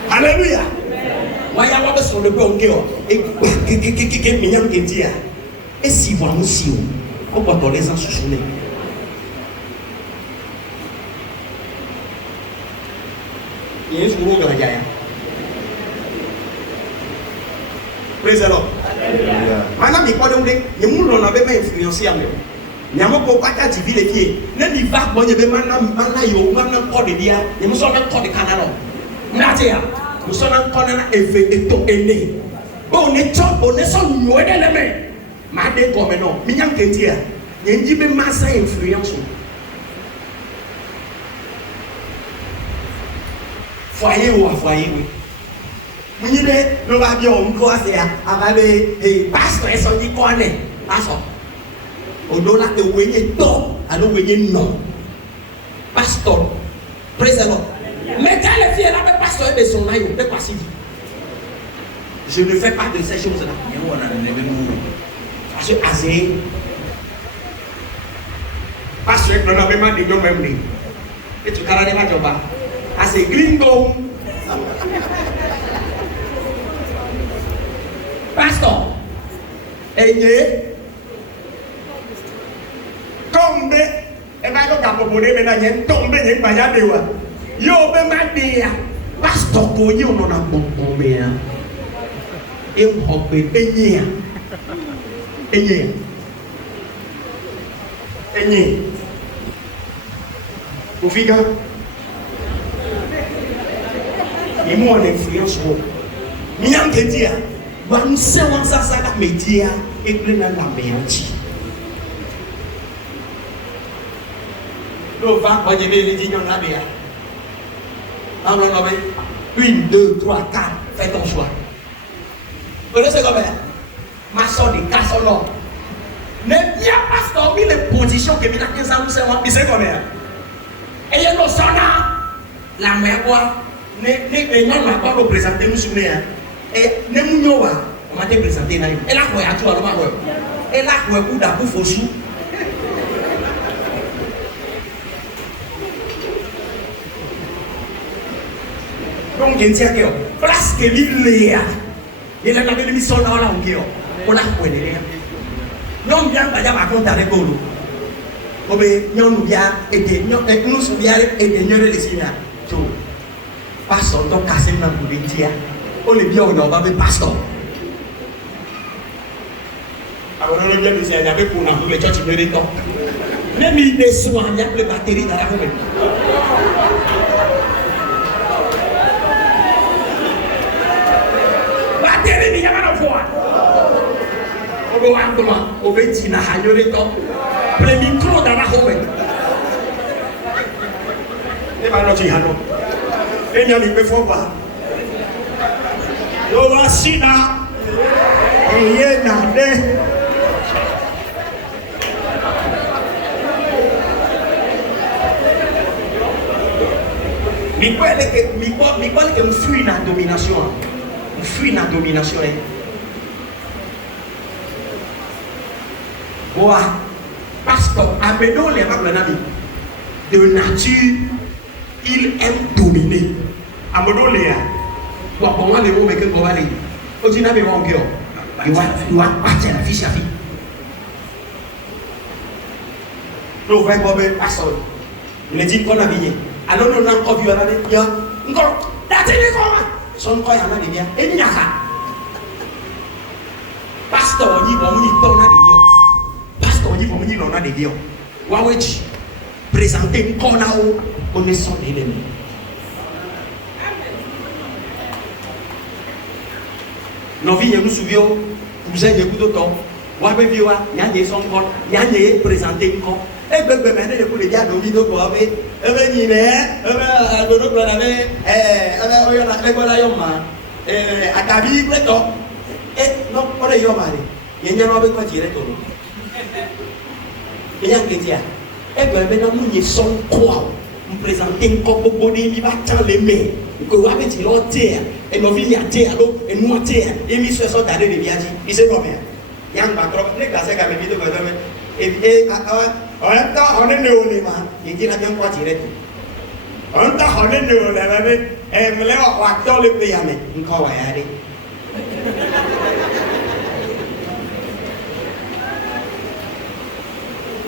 Hallelujah. Waya wa be so de bo nke o ke minyam ke dia e si wa mu si o ko to les ans susune Yes, we will go ya. Praise the Lord. Mana mi ko de nde ye mu lo na be be influence ya me. Nyamo ko kwata TV le fie. Na di va bo ye be mana yo mana ko de dia. Ye mu so na ko de kana no. Nate ya. Mu so na ko na efe eto ene. Bo ne chop bo ne so nyo de le me. Ma de ko me no. Mi nyam ke dia. Ye nji be massa influence. Foyer ou foyer oui. Mwenye de lo ba bi o nko ase ya ababe pastor eso di ko ane pastor odola te wenye to alo wenye no pastor praise the Lord mais quand les filles là be pastor e be son na yo be passif je ne fais pas de ces choses là parce que assez pastor no na be ma de yo membre et tu cara de ma joba as a gringo pastor enye tombe e ba do ka popo de me na yen tombe yen ba ya de wa yo be ma de ya pastor ko yi ono na popo me ya e ho pe enye o fica et moi l'influence wo miam ke dia ba nse wan sasa ka media e plena la meanti no va ko je be le dignon la bia alors no be 1 2 3 4 fais ton choix vous laissez comme ça ma so de casolo ne bien pasteur mi les positions que mi na 15 ans c'est moi c'est comme ça et il no sona la mewa ne non ma pas représenter nous souvenez hein et ne munyo wa on m'a te présenter na yo et la ko ya tu alo ma ko et la ko ku da ku fosu donc en tia ke o place que l'Iléa il a la mission là la on ke o la ko ele non bien ba ja ba kon ta de golo obe nyonu bia et de nyon e nous sou bia et de nyore le sinya to pastor to kase na bulitia o le bia o na ba be pastor àwọn lo je bi se na be ku na le church mi re to ne mi de so an ya ple batterie na la ko me batterie ni ya ma no fo o be wa ndoma o be ti na ha yo re to ple micro na la ko me e ba no ti ha no enya mi pe fo ba yo wa sina eye na de mi kwele ke mfui na domination boa pasteur Amédon les magnami de nature il aime dominer Amédon les wa bon wa le mo meke ko wale o ti na be won gyo you are party la fiche afi no vai bobe pastor il dit qu'on a bien alors non nan ko bi wala de ya ngor dati ni ko son ko ya na de dia e ni aka pastor ni bo mu ni to na de dia pastor ni bo mu ni no na de dia wa wechi présenter ko na o connaissance de l'ennemi no vi ye musuvio cousin ye kudo to wa be viwa nya ye son ko nya ye présenter ko Et ben maintenant les pour les gars nous vidéo pour avec ni ne dodo pour avec on a les voilà yoma akabi pleto non pour les yoma ni yenya no be kwa dire to et ya ketia et ben maintenant nous y son quoi me présenter comme boni mi va tant les mains que wa be ti lo terre et no vini a terre alors et nous a terre et mi se so dade de biaji il se no bien yang ba trop les gars c'est quand même vidéo que et en même temps, on est néolé, il dit la bien quoi tirer. En même temps, on est néolé, et me lève à dans le pays, mais encore à aller.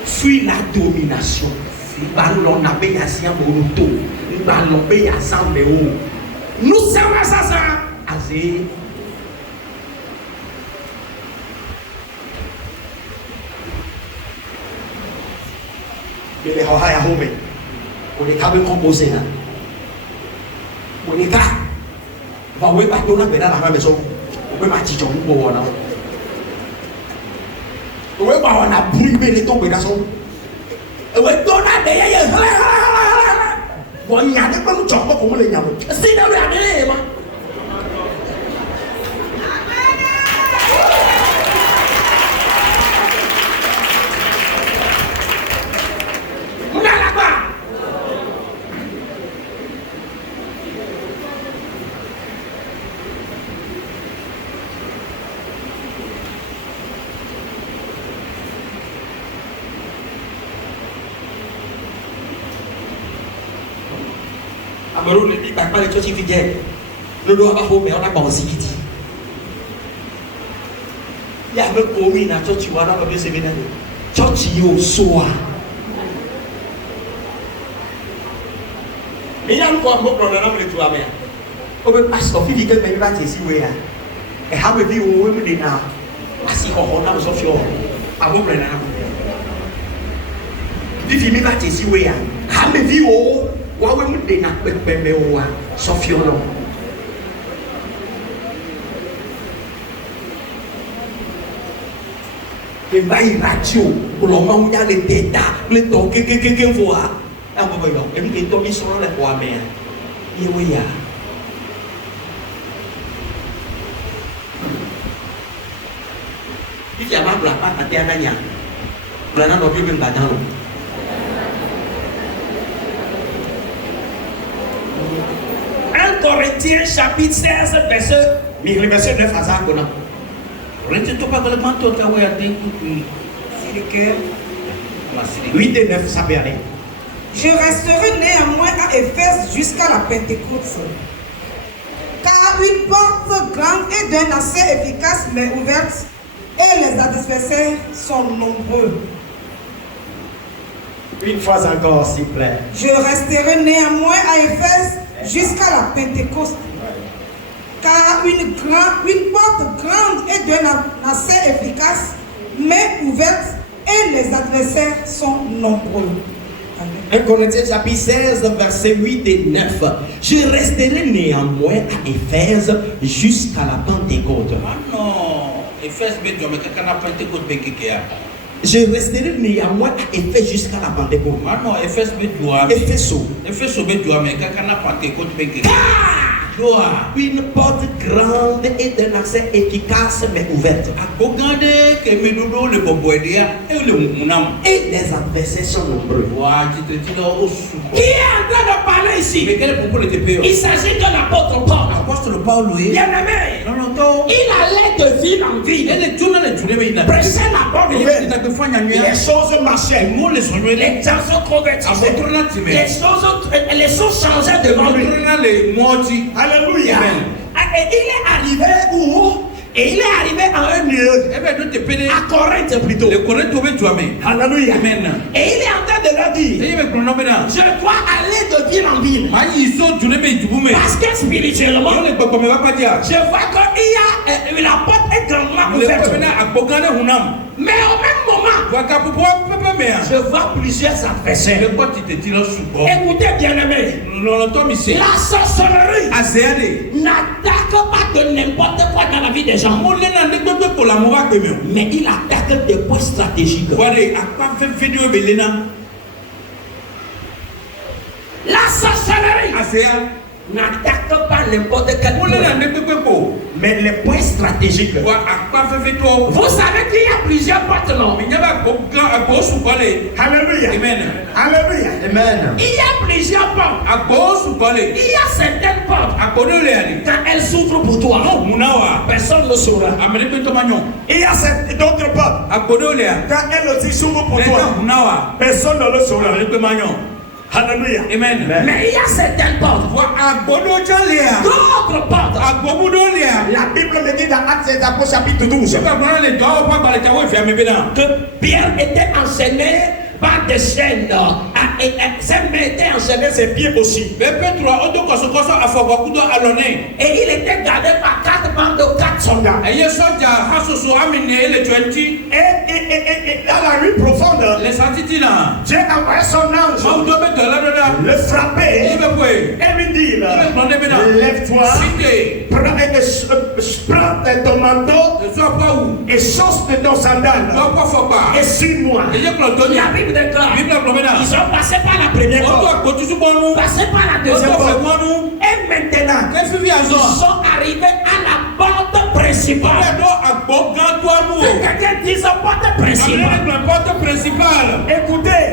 Fuis la domination. Ballon na be yasia moruto. Ballon be yasan me o. Nous sommes assassins. Azé. Mais les hauts à home, on est capable de composer là. On est capable. On va pas donner à la maison. On va pas dire qu'on va là. On va pas on a brûlé les tombes là son. On va donner des yeux. On y a des pas nous chopper comme les nyam. C'est dans le année ma. Amarou le dit pas les choses qui viennent. Nous doit pas mais on a pas aussi dit. Il y a même commis na church wa na ba se bena. Church yo soa. Mais il y a encore un problème avec le toi mais. O be pastor fi que me va te si we a. E ha be bi wo we me de na. Asi ko ho na so fio. A bo bre na. Di fi mi va te si we a. Ha me bi wo wa we me de na pe wo a so fio no. Que vai radio, lo ma unya le teta, le to ke voa. Ah bo yo, e mi to mi so le kwa me. Ye we ya. Il y a pas de la pâte à terre d'Anya. Le nom de Dieu même là-dedans. 1 Corinthiens chapitre 16 verset 9 à ça. « 8 et 9, ça peut aller. Je resterai néanmoins à Éphèse jusqu'à la Pentecôte. Car une porte grande et d'un accès efficace m'est ouverte, et les adversaires sont nombreux. » Une fois encore, s'il vous plaît. Je resterai néanmoins à Éphèse jusqu'à la Pentecôte. Car une porte grande et d'un accès efficace m'est ouverte, et les adversaires sont nombreux. 1 Corinthiens chapitre 16, verset 8 et 9. Je resterai néanmoins à Éphèse jusqu'à la Pentecôte. Je resterai néanmoins à Éphèse jusqu'à la Pentecôte. Une porte grande et d'un accès efficace m'est ouverte. Et les adversaires sont nombreux. Qui est en train de parler ici? Il s'agit de l'apôtre Paul. Bien-aimé, il allait de ville en ville. Prêchait la bonne nouvelle. Les choses marchaient. Les gens sont convertis. Les choses changeaient devant lui. Alléluia. Et il est arrivé où? Et il est arrivé à un lieu, à Corinthe plutôt. Alléluia. Amen. Et il est en train de leur dire, je dois aller de ville en ville. Parce que spirituellement, je vois qu'il y a la porte est grandement ouverte. Mais au même moment, Je vois plusieurs adversaires. Écoutez, bien-aimés. La sorcellerie n'attaque pas de n'importe quoi dans la vie des gens. Mais il attaque des points stratégiques. La sorcellerie n'attaque pas n'importe quel point, mais les points stratégiques. Vous savez qu'il y a plusieurs portes, non? Alléluia. Amen. Alléluia. Amen. Il y a plusieurs portes. Il y a certaines portes. Quand elles s'ouvrent pour toi, personne ne saura. Il y a d'autres portes. Quand elles aussi s'ouvrent pour toi, personne ne le saura. Alléluia. Amen. Mais il y a certaines portes. D'autres portes. La Bible me dit dans Actes des Apôtres chapitre 12 que Pierre était enchaîné par des chaînes. Ses mains étaient enchaînées, ses pieds aussi. Et il était gardé par 4 bandes de 4 soldats. Et dans la rue profonde, Dieu a envoyé son ange le frapper et lui dire: lève-toi, prends ton manteau et chausse de ton sandal et suis-moi. La Bible déclare: ils sont passés par la première porte, passés par la deuxième porte, et maintenant ils sont arrivés à la porte principale. Quelqu'un dit la porte principale. Écoutez,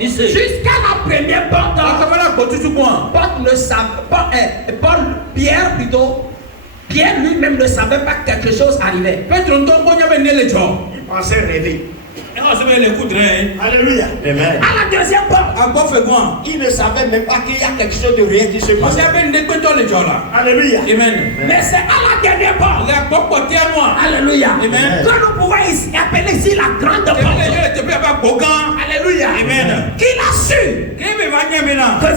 jusqu'à la première porte, Pierre lui-même ne savait pas que quelque chose arrivait. Il pensait rêver. Alléluia. Amen. À la deuxième porte, il ne savait même pas qu'il y a quelque chose de réel qui se passe. Alléluia. Amen. Mais c'est à la dernière porte, alléluia, Amen, que nous pouvons appeler ici la grande porte. Alléluia. Amen. Qu'il a su que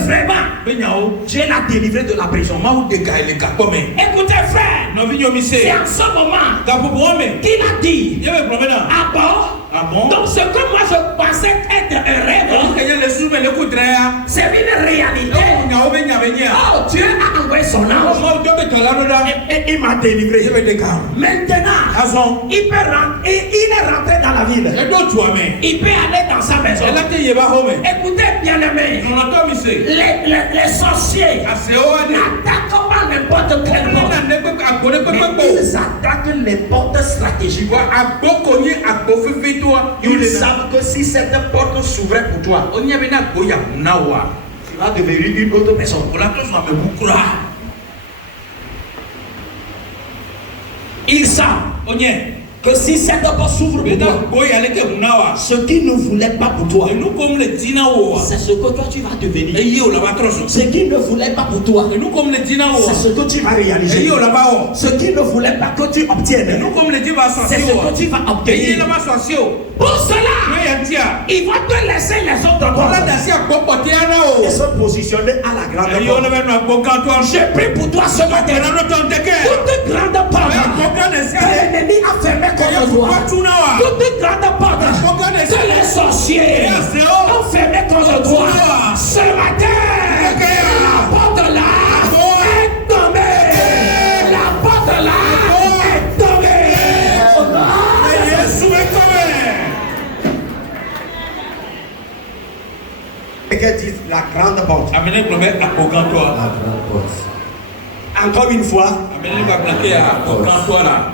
vraiment Dieu l'a délivré de la prison. Écoutez, frère, c'est en ce moment qu'il a dit: ah bon? Donc ce que moi je pensais être un rêve, c'est une réalité. Oh, Dieu a envoyé son ange et il m'a délivré. Maintenant, il peut rentrer, il est rentré dans la ville. Il peut aller dans sa maison. Écoutez, bien-aimés, les sorciers n'attaquent pas n'importe quelle porte, mais ils attaquent les portes stratégiques. Ils savent que si cette porte s'ouvrait pour toi, tu vas devenir une autre personne. Ils savent que si cette porte s'ouvre pour toi, ce qui ne voulait pas pour toi, c'est ce que toi tu vas devenir. Ce qui ne voulait pas pour toi, c'est ce que tu vas réaliser. Ce qui ne voulait pas que tu obtiennes, c'est ce que tu vas obtenir. Pour cela, il va te laisser les autres portes et se positionner à la grande porte. J'ai pris pour toi ce matin toute grande porte que l'ennemi a fermée contre toi. Toute grande porte que les sorciers ont fermée contre toi. Ce matin, la porte là est tombée. La porte là est tombée. Quelqu'un dit la grande porte. Encore une fois.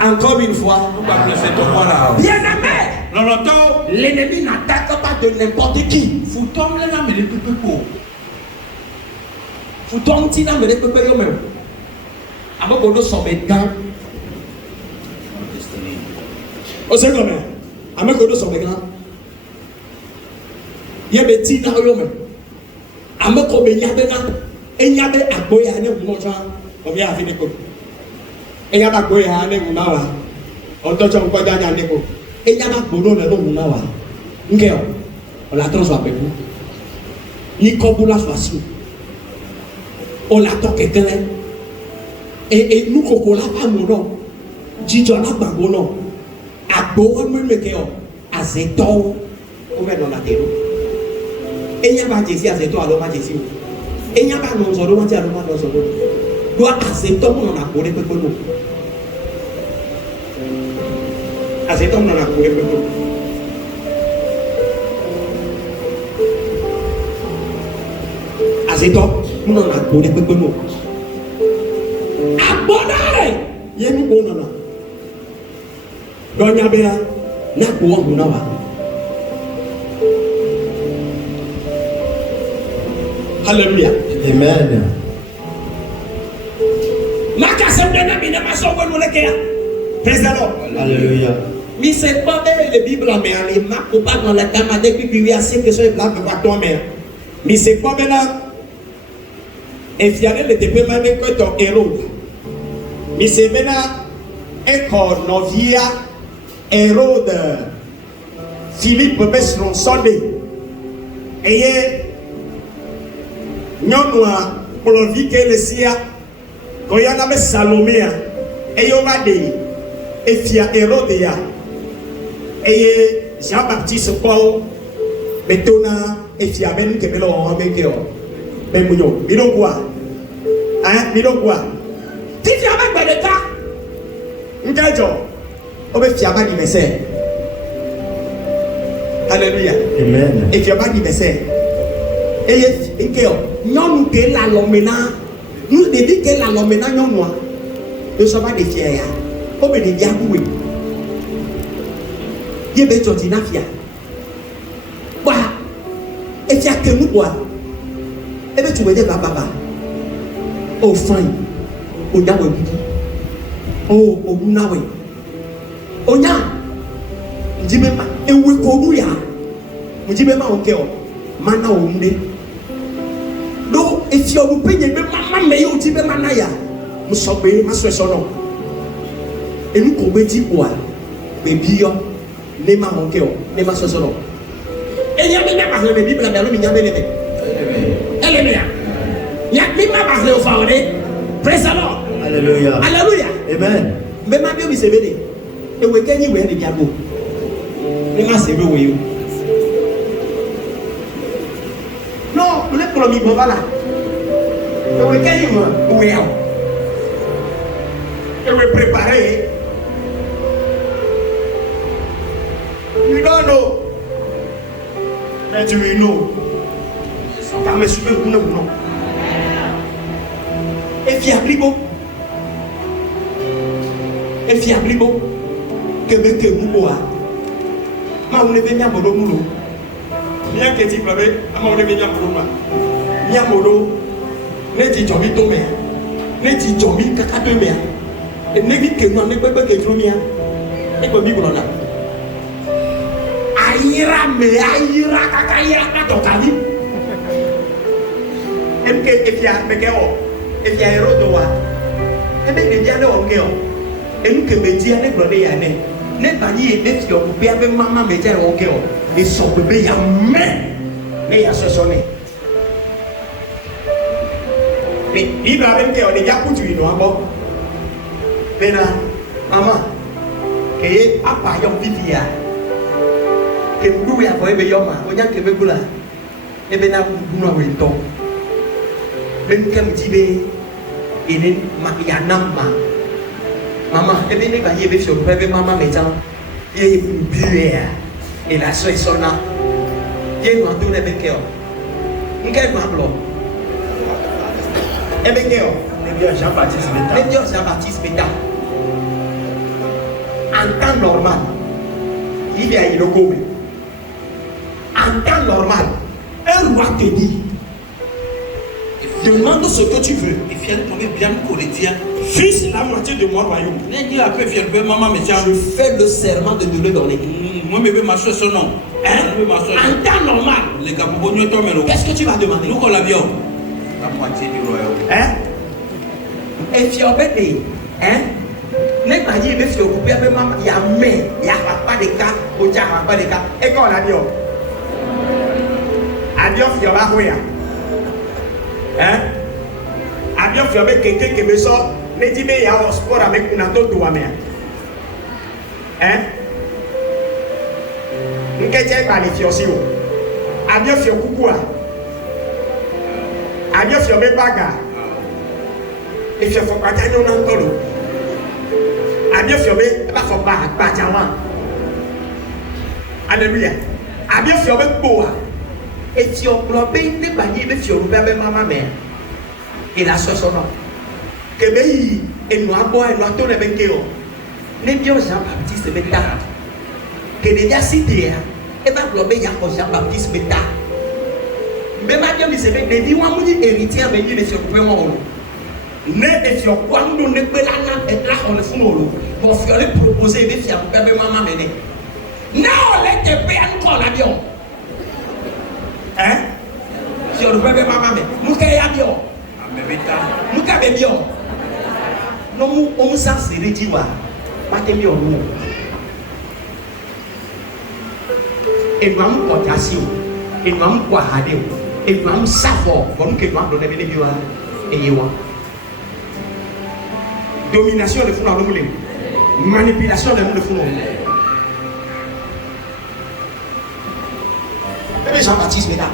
Encore une fois. Bien-aimé, l'ennemi n'attaque pas de n'importe qui. et nous kokola pas mon nom, Jijona Bangono, Abo me mekeo, à azeto o me no na tero enya ba jesi azeto alo ma jesi enya ba no zo do ma ti alo ma no zo do azeto mo na ko re pe no azeto mo na ko re pe no azeto mo na ko re pe no abonare ye mi ko na donya be na ko wo na wa hallelujah Amen. Praise the Lord. Alléluia. Mais c'est pas la Bible, mais les marques pas dans la camarade qui lui a c'est que ce blague va tomber. Mais c'est pas maintenant. Et fier le début même que ton héros. Mais c'est maintenant école novia héros de Philippe Besson Sondé. Et nous pour le vie que le sia quand il y a Salomé et Yomade et Fia Hérodéa et Jean-Baptiste Paul Betona et Fia Ben Kemelo en Mekeo Ben Mouyo Milon quoi hein Milon quoi tu viens avec Badeta Ngajo on va Fia Badi Messé Alléluia Amen. et Fia Badi Messé et Nkeo non que la lomena nous début que la lomena non moi ne sommes pas des fiers comme des diaboués il y a des nafia bah et tu as que nous bois et bien tu veux dire baba au fin au dawe au nawe au nya dit même et où est kobuya on dit même ok mana o mde do if you will pay the mama me you ti be manaya mo so be ma so no e nu ko be ti boa be bi yo ne ma ho ke o ne ma so no e nya me na ba le bible na lo mi nya be le hallelujah ya mi ma ba le o fa ore praise the Lord Alléluia. hallelujah Amen. me ma bi o mi se be de e we kenyi we de biago ne ma se be we yo non, vous êtes pour le micro, voilà. Et vous êtes préparé. You don't know. But you know. Car mes souvenirs, vous ne non. Et fiablibo. Et fiablibo. Que me que vous bois. Ma vous ne venez pas de nous. Bien que tu parles, on ne vient pas pour moi. Bien molo, ne dis jamais ton mère, ne dis jamais caca de mère, et ne dis que moi ne peux pas que tu m'aies, et que Bible en a. Aïra caca ira pas ton cali. Et que tu as fait et tu as héros de moi. Et bien que tu as le hockey, et nous que me dis à ne pas y aller. Ne pas y aller, tu as coupé avec maman, mais tu as le hockey. Et son bébé, il y a main, mais il y a ce sonné. Mais il va même qu'il y a beaucoup de gens. Maintenant, maman, que papa y a un vivia, que nous y a pas eu de yoma, on y a que me boula, et maintenant vous n'avez pas temps. Même comme dit, il est marianama. Maman, et bien il va y avoir sur le bébé maman maintenant, il y a une buée. Et la soeur sonna. Dieu nous a donné le cœur. Nous qu'elle m'a blanc. Et le cœur. Jean-Baptiste Beta. Le Dieu Jean-Baptiste Beta. En temps normal, il y a eu le goût. En temps normal, un roi te dit demande ce que tu veux. Et fier tomber bien corétien. Fils la moitié de mon royaume. N'est-il pas fier de maman mais Je fais le serment de te le donner. Moi, je vais m'asseoir son nom. En temps normal, qu'est-ce que tu vas demander? Nous, on l'avion. La moitié du royaume. Hein? Et tu as fait hein? N'est pas dit, mais tu as coupé avec maman, il y a mais, il n'y a pas de cas, il n'y a pas de cas. Et quand on a dit, avion, il y a pas rien. Hein? Avion, il y a quelqu'un qui me sort, mais dit, mais il y a un sport avec une autre douane. Hein? nkɛkyɛ ba ne fiɔsi o adeɛ fiɔ kuku a adeɛ fiɔ bɛ baga efiɔ fɔ kpata nyɛ ɔna ntɔlo adeɛ fiɔ bɛ ɛba fɔ ba kpata wa hallelujah adeɛ fiɔ bɛ kpo a efiɔ kplɔ bɛ ne ba yi bɛ fiɔ bɛ bɛ mama mɛ ila sɔsɔ nɔ kebe yi enua bɔ enua to ne bɛ nke o ne bi Jean Baptiste bɛ ta kedeya si de ya eba kplɔ bɛ ya kɔ Jean Baptiste bɛ ta bɛ ma bia mi se bɛ ɖevi wa mu ni héritier bɛ yi le fiɔ kupe wɔn o ne efiɔ kua ŋu do ne kpe la na ɛla xɔ le funu o lo bɔn fiɔ le propose bɛ fia kupe bɛ mama mɛ ne na o le teƒe ya ŋkɔ la bi o fiɔ kupe bɛ mama mɛ mu ke ya bi o mu ka bɛ bi o n'omu omu sa sere dzi wa ma te mi o nu enuam kɔta si o enuam kɔ ahade o enuam safɔ bɔnu ke enuam do ne bi ne bi wa eye wa domination le funu alo le manipulation le mu le funu ebe Jean Baptiste bɛ ta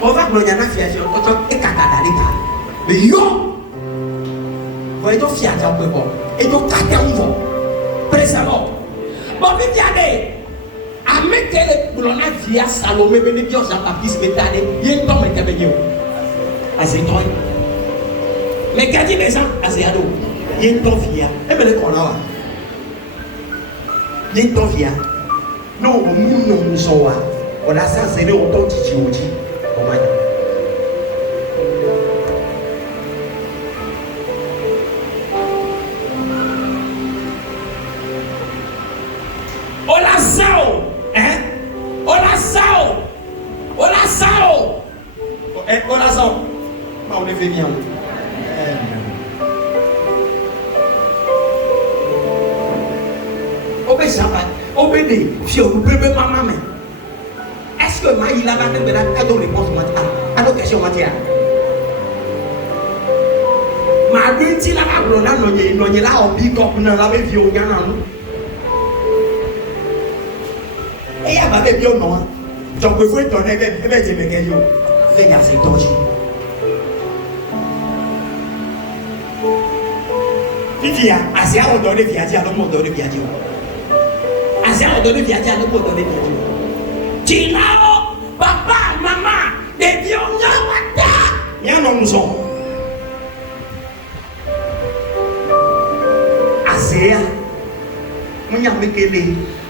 ɔva gblɔ nya na fia fia ɔtɔ ekata da de ta mɛ yɔ bɔn edo fia ta ɔgbɛ bɔ edo kata ŋu bɔ présent bɔn bi bia de ame kele kplɔ na via Salome bɛ ne bi Jean Baptiste bɛ ta de ye ŋutɔ mɛ tɛ bɛ nye o aze tɔ ye mɛ gadi bɛ zan aze ya do ye ŋutɔ via eme le kɔna wa ye ŋutɔ via n'o mu nɔ musɔ wa ɔna sa se ne o tɔ titi o dzi o ma nya. Ma on est venu en Obé Samba, Obé de Fio, bébé maman. Est-ce que ma il a pas de cadeau réponse à nos questions matière? Ma binti la cabrona no ye la obi kop na la be vi o yana no. E ya ba be bi o no. Donc vous êtes donné be je me ke yo. Fait ya c'est toji. Vivia, assez à donner viager à l'homme donner viager. Assez à donner viager à l'homme donner viager. Tilao, papa, maman, des vieux nyamata. Nyamonzo. Assez à munyamekele,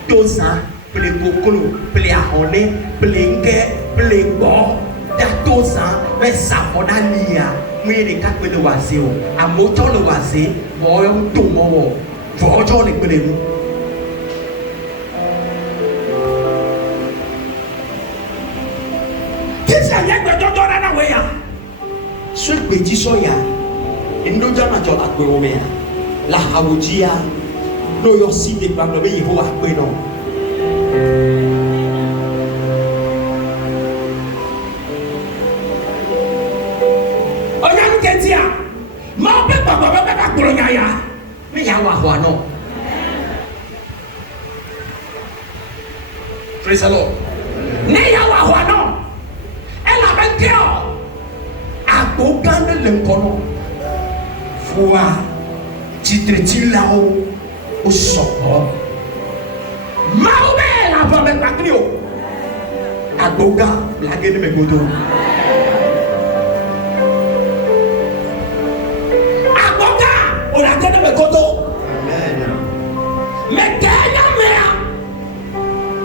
tosa, ple kokolo, ple ahone, ple nge, ple bo, da tosa, be saponalia. Mwen de kat pe de wase o, a moto le wase, voyon tomo o, vojo le pe de nou. Kisa yek be jojo na we ya. Swe pe ti so ya. Endo jama jo la pe o me ya. La hawoji ya. No yo si de pa no be yeho a pe no. Ma pe papa papa kolonya ya. Me ya wa ho no. Praise the Lord. Ne ya wa ho no. Ela be kio. Agbo kan le nkono. Fua titreti la o soko. Ma o be la ba be pakrio. Agbo kan la gene me godo.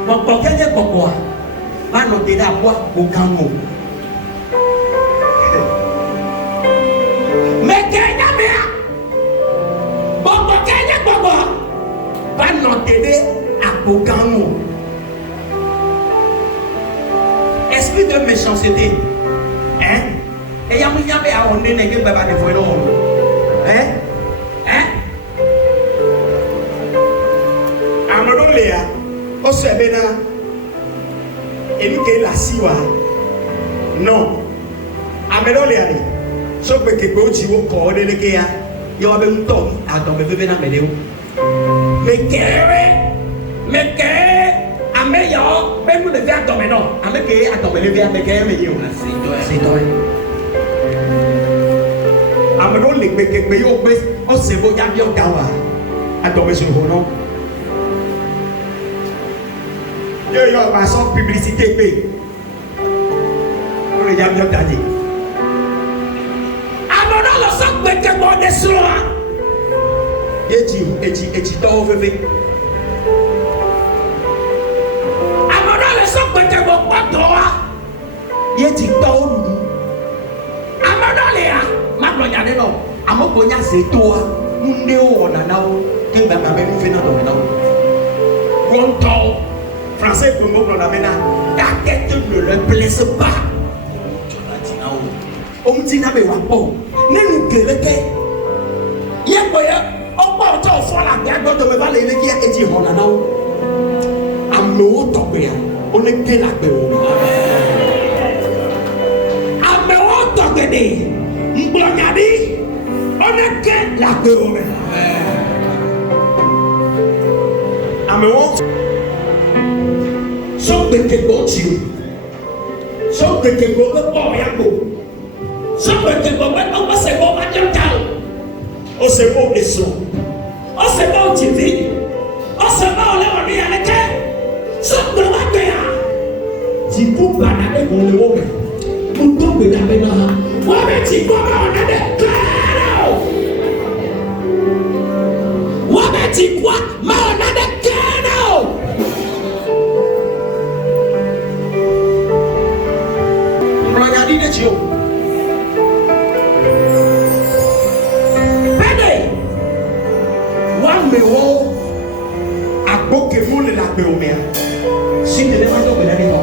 Pokok kenya pokok, mana tidak buat bukanmu. Mekenya mea, pokok kenya pokok, mana tidak bukanmu. Esprit de méchanceté, hein? Et y'a mon y'a à on est né que baba de voyons, hein? Amonoléa. O se bena enuke la siwa non amelo le ani so pe ke ko ji wo ko de le ke ya yo abe nto adon be be na mele o me kere Ameyo, même nous devons attendre non. Avec qui attendre le verre avec un meilleur. C'est toi. Amero le beke beyo be o se bo ya bi o dawa. Attendre sur vous non. Yo ma son publicité pe. On le ya bi o dadi. Amero le son beke bo de soa. Eti to veve. Yeti tau amadalea maglonya neno amokonya setoa ndeo na nao kemba babenu fena do nao gonto français pour mo na mena ta tête ne le blesse pas omtina be wapo nenu keleke yekoya opo to fo la gado do me vale le kia eti hona nao amo to be ya ole ke la be o Mblonyadi, on est que la gueule. Amen. Son bete botiu. Son bete bobe boyako. Son bete bobe on se bo majantal. On se bo eso. On se bo TV. On se bo le on y a le que. Son de la gueule. Si vous banane pour le moment. Vous tombez la bena. Wabeti kwa maonade kano. Wabeti kwa maonade kano. Mlanyadi de chio. Pede. Wamewo. Aboke mule la beomea. Sinde le majo benani no.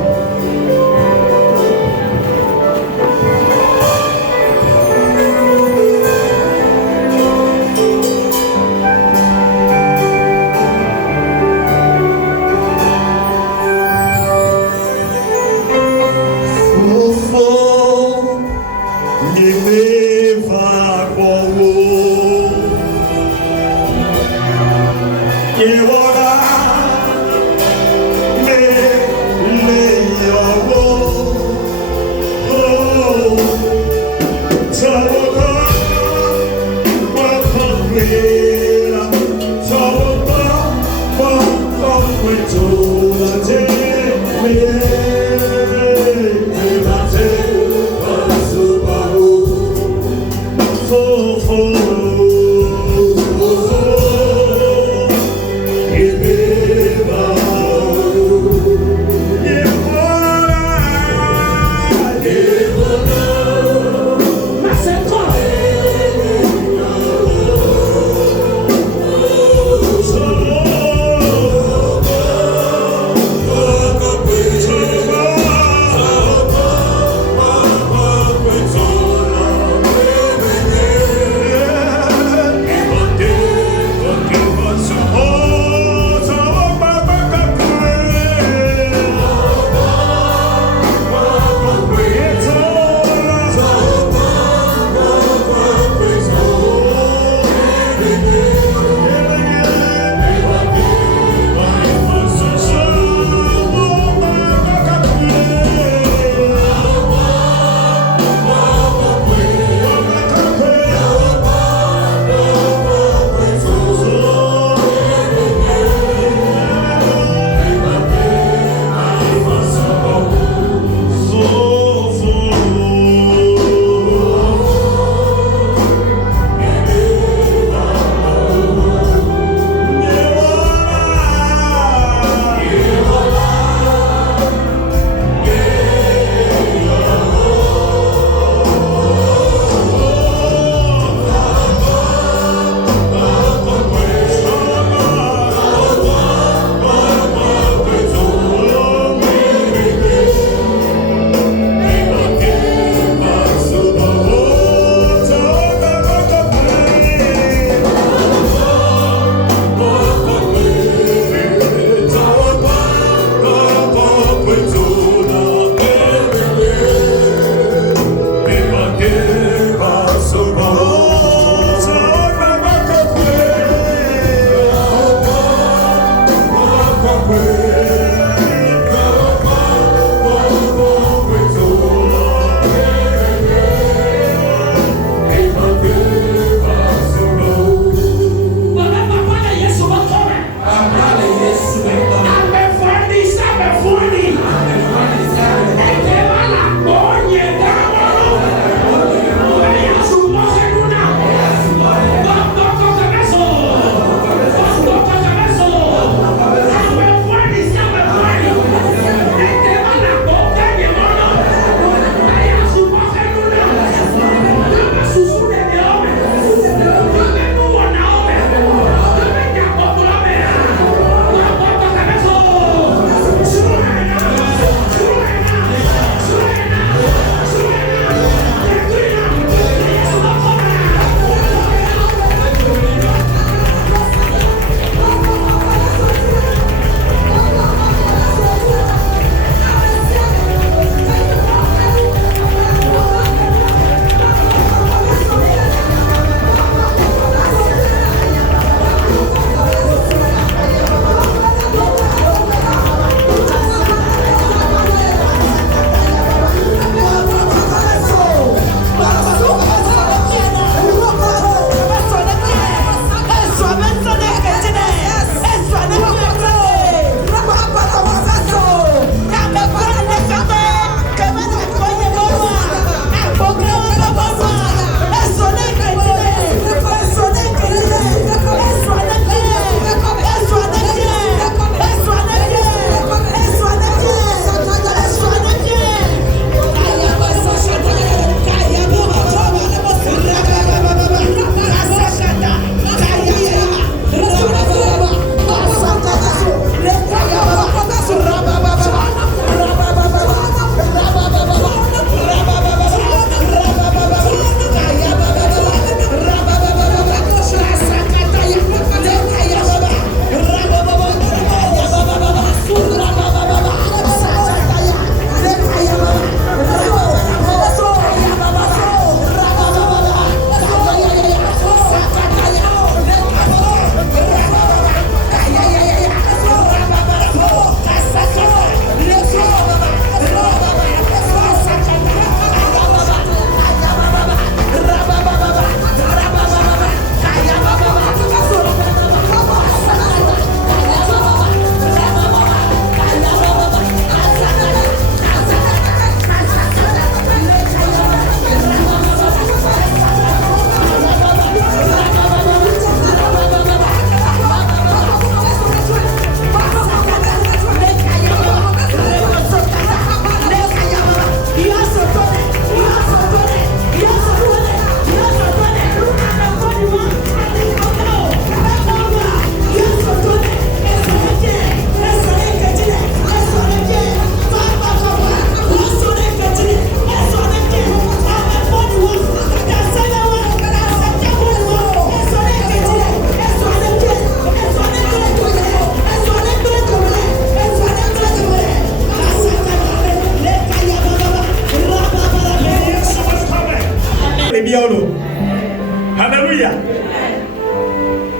Alléluia.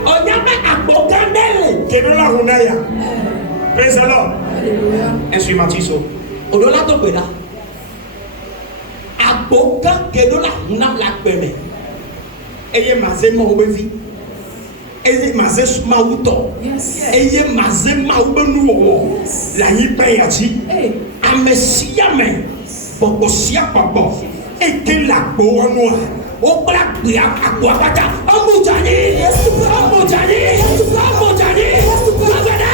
On y a pas à Bogandel. Kedola Hunaya. Praise the Lord. Alléluia. Instrumentiso. Odola to pela. Aboka kedola hunam la peme. Eye maze ma obevi. Eye maze ma uto. Yes. Eye maze ma ubenu wo. La yi pe yachi. Hey. Amesia me. Bobo sia bobo. Eke la gbo onu a. O bla gbe akpo akata. Omujani. Omujani. Omujani. Omujani.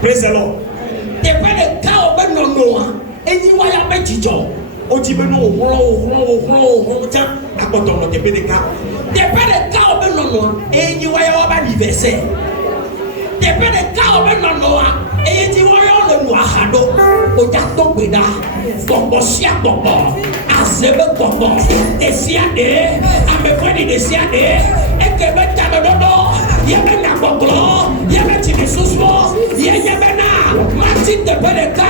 Praise the Lord. The better cow, but no more. And you are a bettijo. Ojibeno horo cha akotono te bedeka. The better cow, but no more. And you are a anniversary. The better cow, but no more. And you are all in Wahado. Ojato Peda. Bobosia Bobo. Azebe Bobo. The Siade. I'm a friend in the Siade. And the better no. Yabena Boglo. Yabeti the Susmo. Yabena. Martin de Bedeca,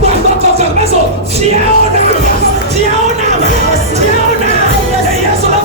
Bamba Cocabazo, Fiona, the yes of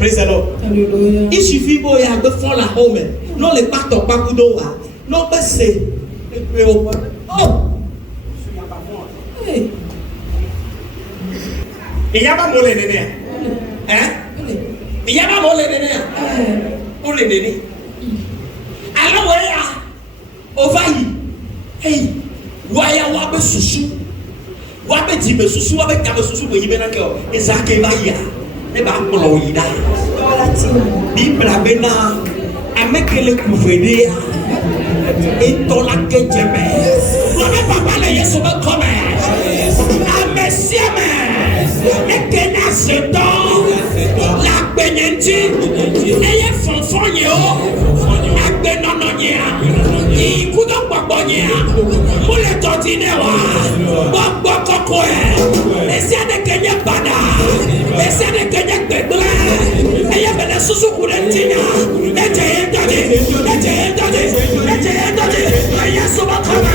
Praise the Lord. Alléluia. Il suffit pour y aller faire la home. Non, les pactes pas coup d'eau. Non, mais c'est. Oh! Il y a pas mon néné. Hein? Il y a pas mon néné. Pour les nénés. Alors, ouais, on va y. Hey, waya wabe susu. Wabe tibe susu, wabe kabe susu, bo yibe na kyo. Ezake ba ya. Ne ba kolo yida. Bibla bena. Amekele kuvede. Etola kejeme. Wabe papa le yesu be kome. Amesiame. Ekena seton. La penyenti. Eye fonfon yo. Agbe nono nya. Ikudo papa nya. Mule totine wa. Bokbo koko e. Ese de kenye bada. Ese de kenye gbegble. Eye bele susu kure tinya. Eje endoje. Eje endoje. Eje endoje. Eye suba kome.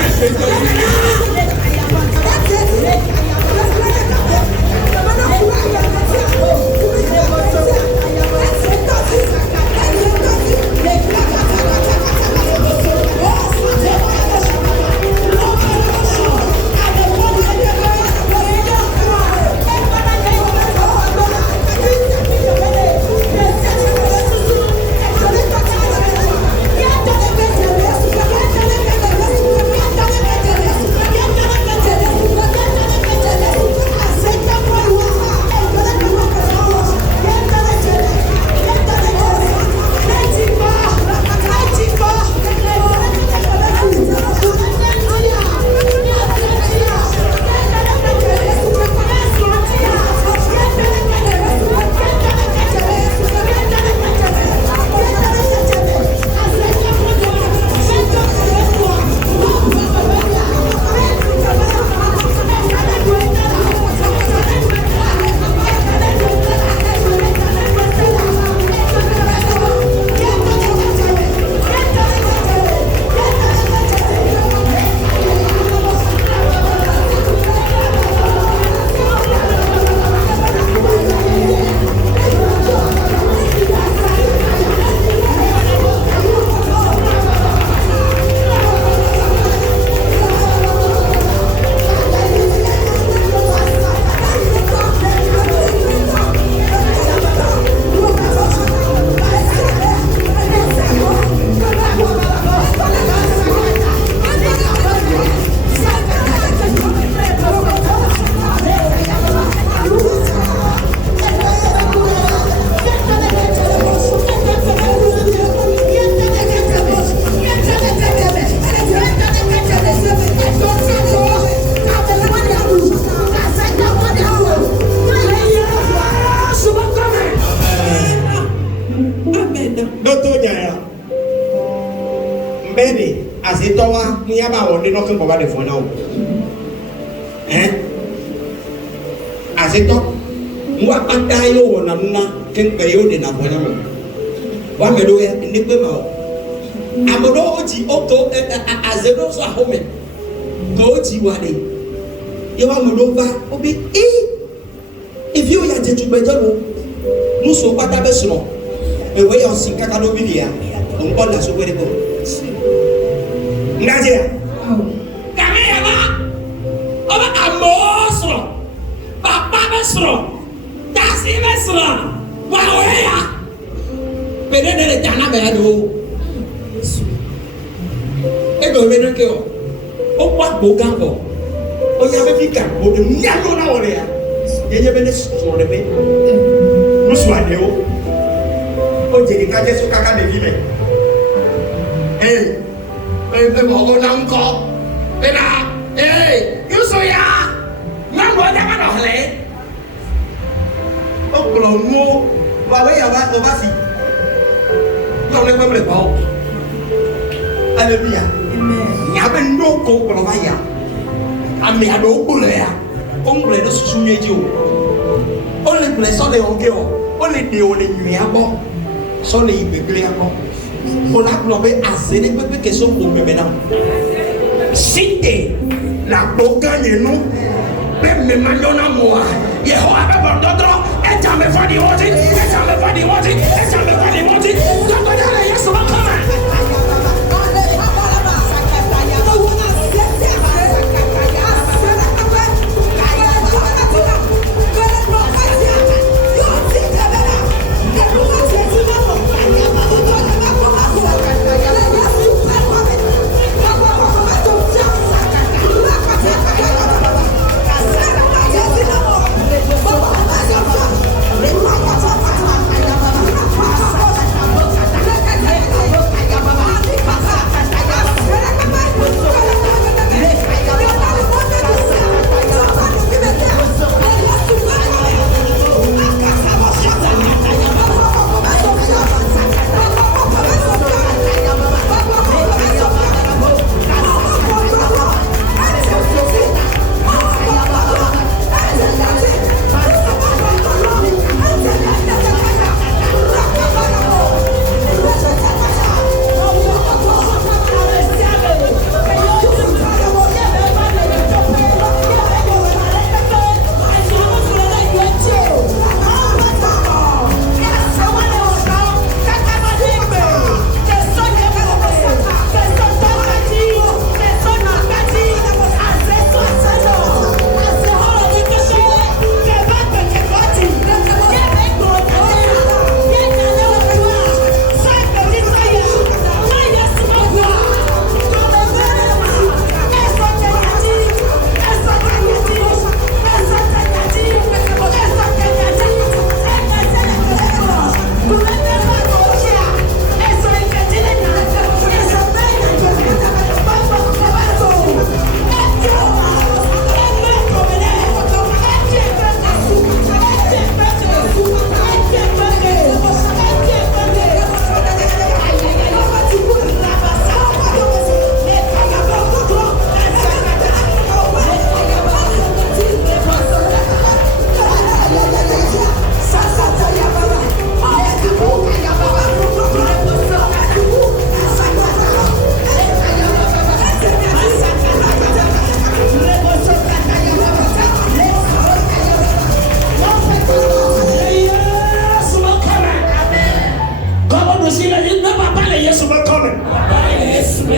si la il ne va pas les Yesu me connaît.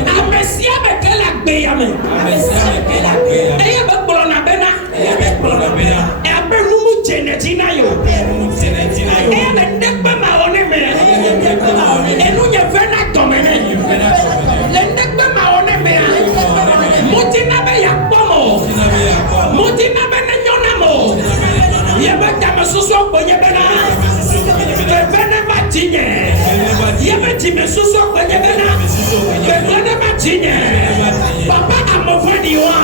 Amesia me quelle a béyame. Amesia me quelle a béyame. Et avec Bolona Bena. Et avec Bolona Bena. Et après nous Genetina yo. Et avec Nekba Maone me. Et nous y vena domene. Le Nekba Maone me. Mutina be yakbomo. Mutina be nyonamo. Yeba dama suso bonye bena. Bena matinye. Yeba time suso bonye bena. Bena matinye. Papa amovani wa.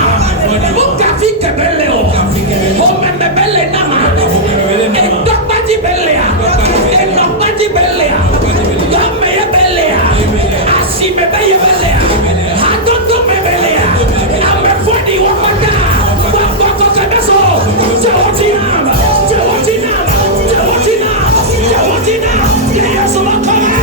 Mukafi kebele o. Home mebele nama. Edokpa di belea. Edokpa di belea. Dame ye belea. Asi mebe ye belea. Hadondo mebelea. Amefani wa mada. Wako kebeso. Jawatinama. Jawatinama. Jawatinama. Jawatinama. Yesu wakome.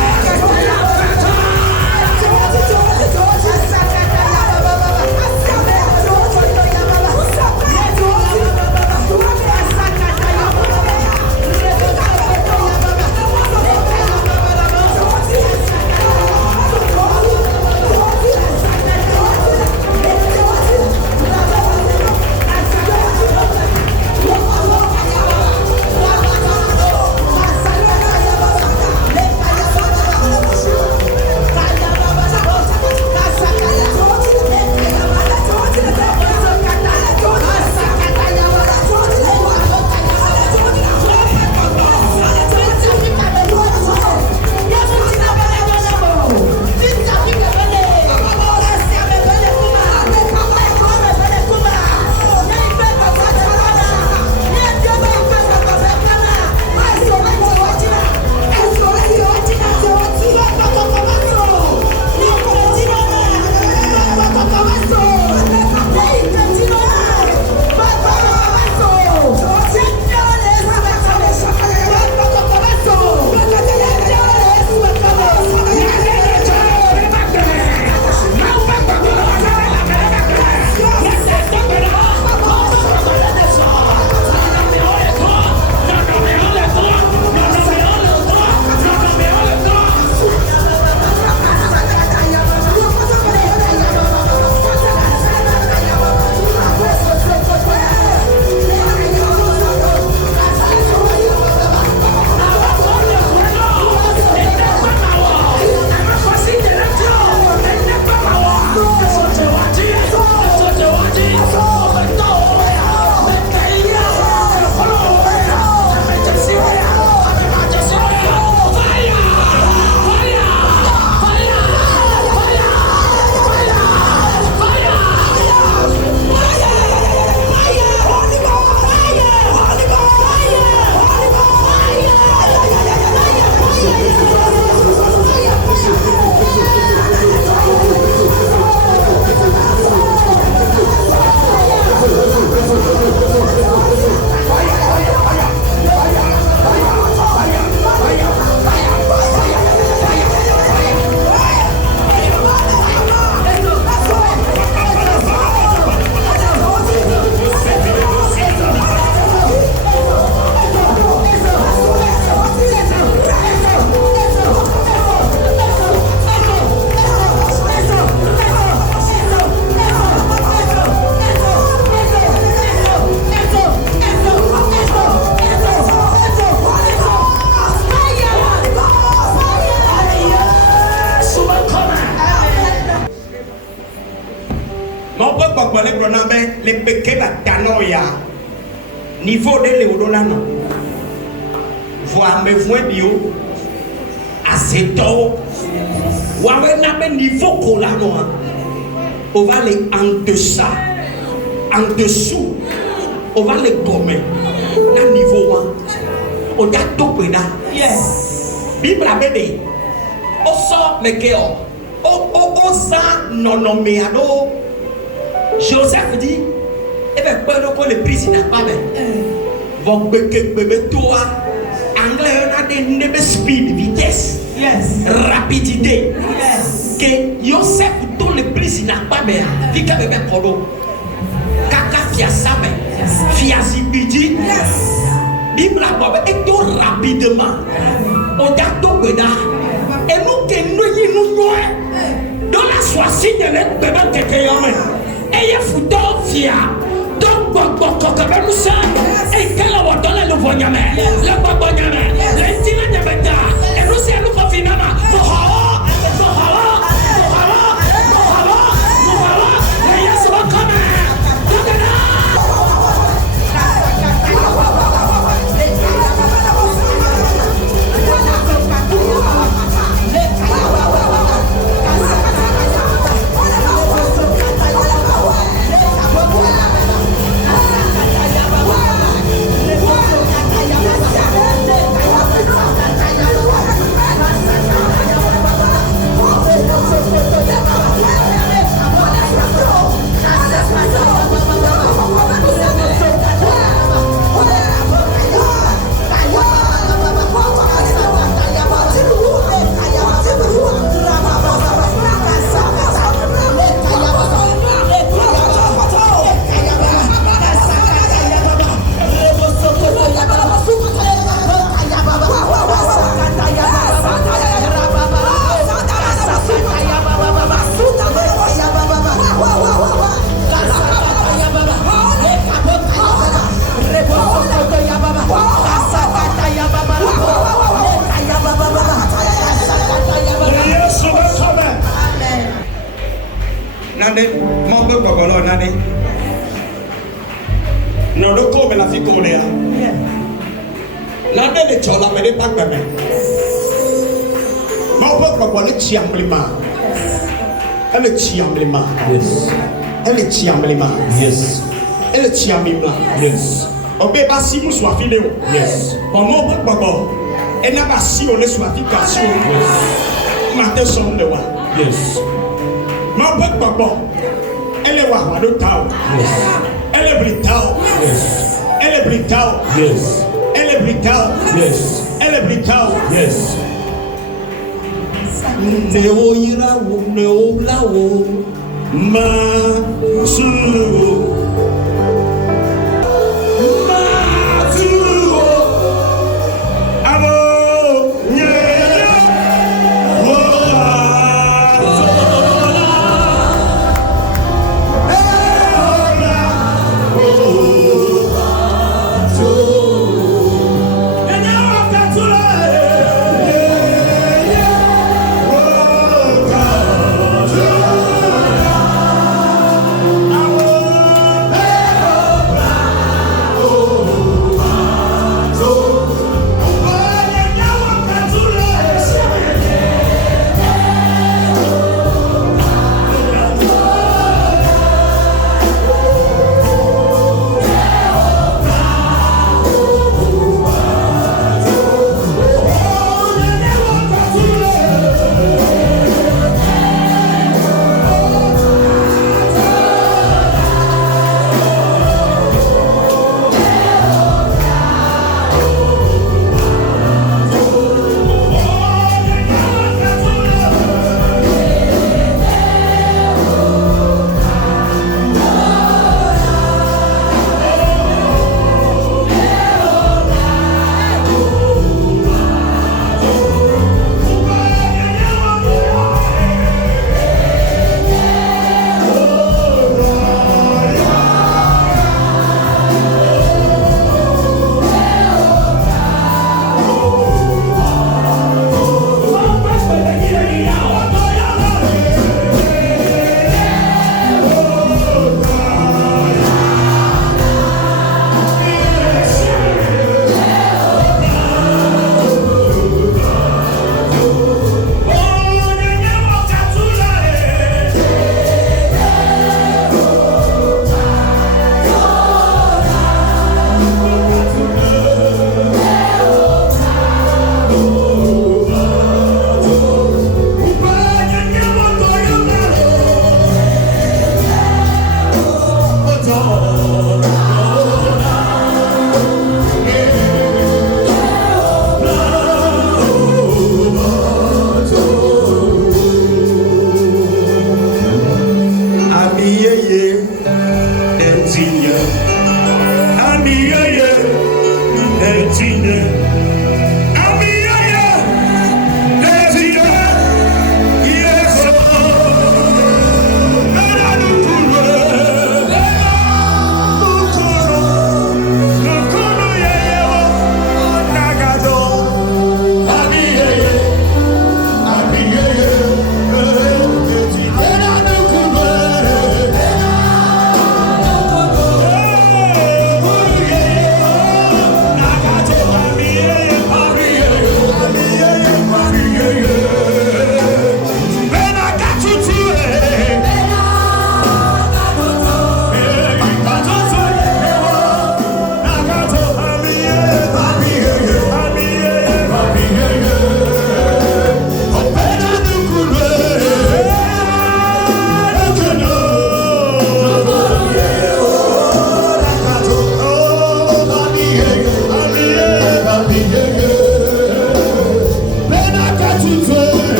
les péquets la canoya niveau de l'éodolano voir me voix bio assez tôt ouais n'a pas niveau colano on va les en deçà en dessous on va les gommer na niveau on a tout pena yes bible bébé o so mekeo o sa nonomeado Joseph dit et bien quand le président pas bien vont bébé toi anglais on a des speed vitesse yes rapidité yes que Joseph tout le président pas bien fika bébé kodo kaka fiasame fiasibidi yes bible et tout rapidement on a tout pena et voici de l'aide bébé que tu as. Et il faut donc fier. Donc, nous sommes. Et quel est le temps de l'Ouvonyame? Le Babonyame, le Tina de Beta. Et nous sommes nous confinés. Nande, mon peu Bogolo, Nande. Non, le corps, mais la fille qu'on est. Nande, le chola, mais les pas de même. Mon peu Bogolo, le chiamblima. Elle est chiamblima. Yes. Elle est chiamblima. Yes. Elle est chiamblima. Yes. Obé basi mou soit fidèle. Yes. Bon, mon peu Bogolo. Elle n'a pas si on est soit fidèle. Yes. Matin son de wa. Yes. Ma bonne papa, elle est wahwa de tao. Elle est britao. Elle est britao. Elle est britao. Elle est britao. Neo irawo, neo lawo, ma sulu.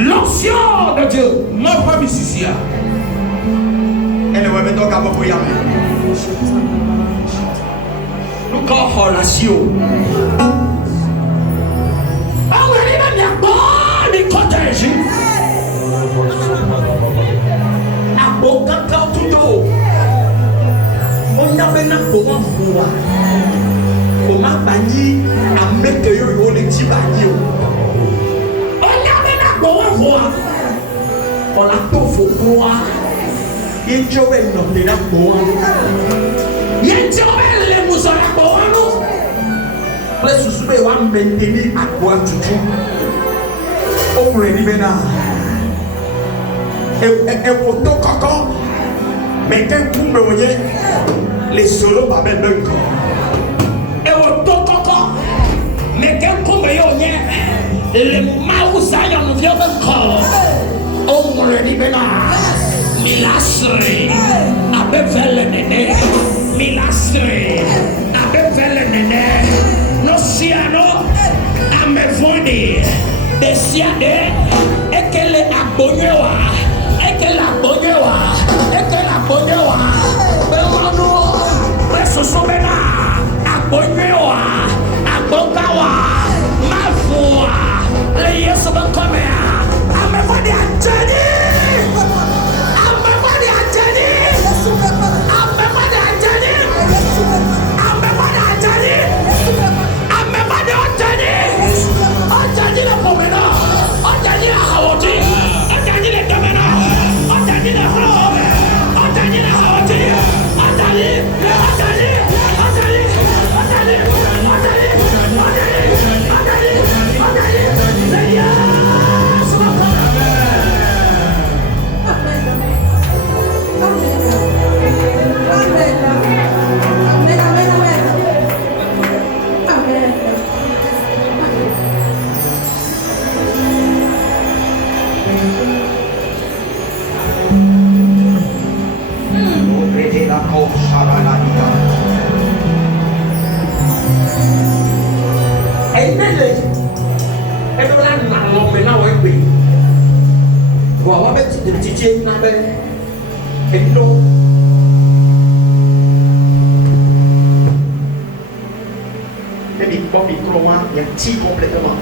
L'onction de Dieu. Elle ne va pas donc à vous pour nous quand relation. Ah oui, il va bien bon, les protège. À bon quand tout d'eau. On a bien un bon enfant. On m'a banni à mettre que les petits bannis. On a tout faut croire. Il y a un de la boîte. Il y a un les mousons la boîte. Les sous-soumis vont maintenir à quoi tu joues. On me dit maintenant. Et pour tout coco, mais quand vous me voyez, les solos va même encore. Et pour tout coco, mais quand vous me voyez, les maousa y'en vient encore. On me dit maintenant. Milastre, abe le nene, milastre, abe le nene, no siano, ame voni, desiade, et que le abonnewa, et que la bonnewa, et que la bonnewa, pero eso sobena, abonnewa, abongawa, ma foi, le yeso ben komea, ame voni ateni. Complètement.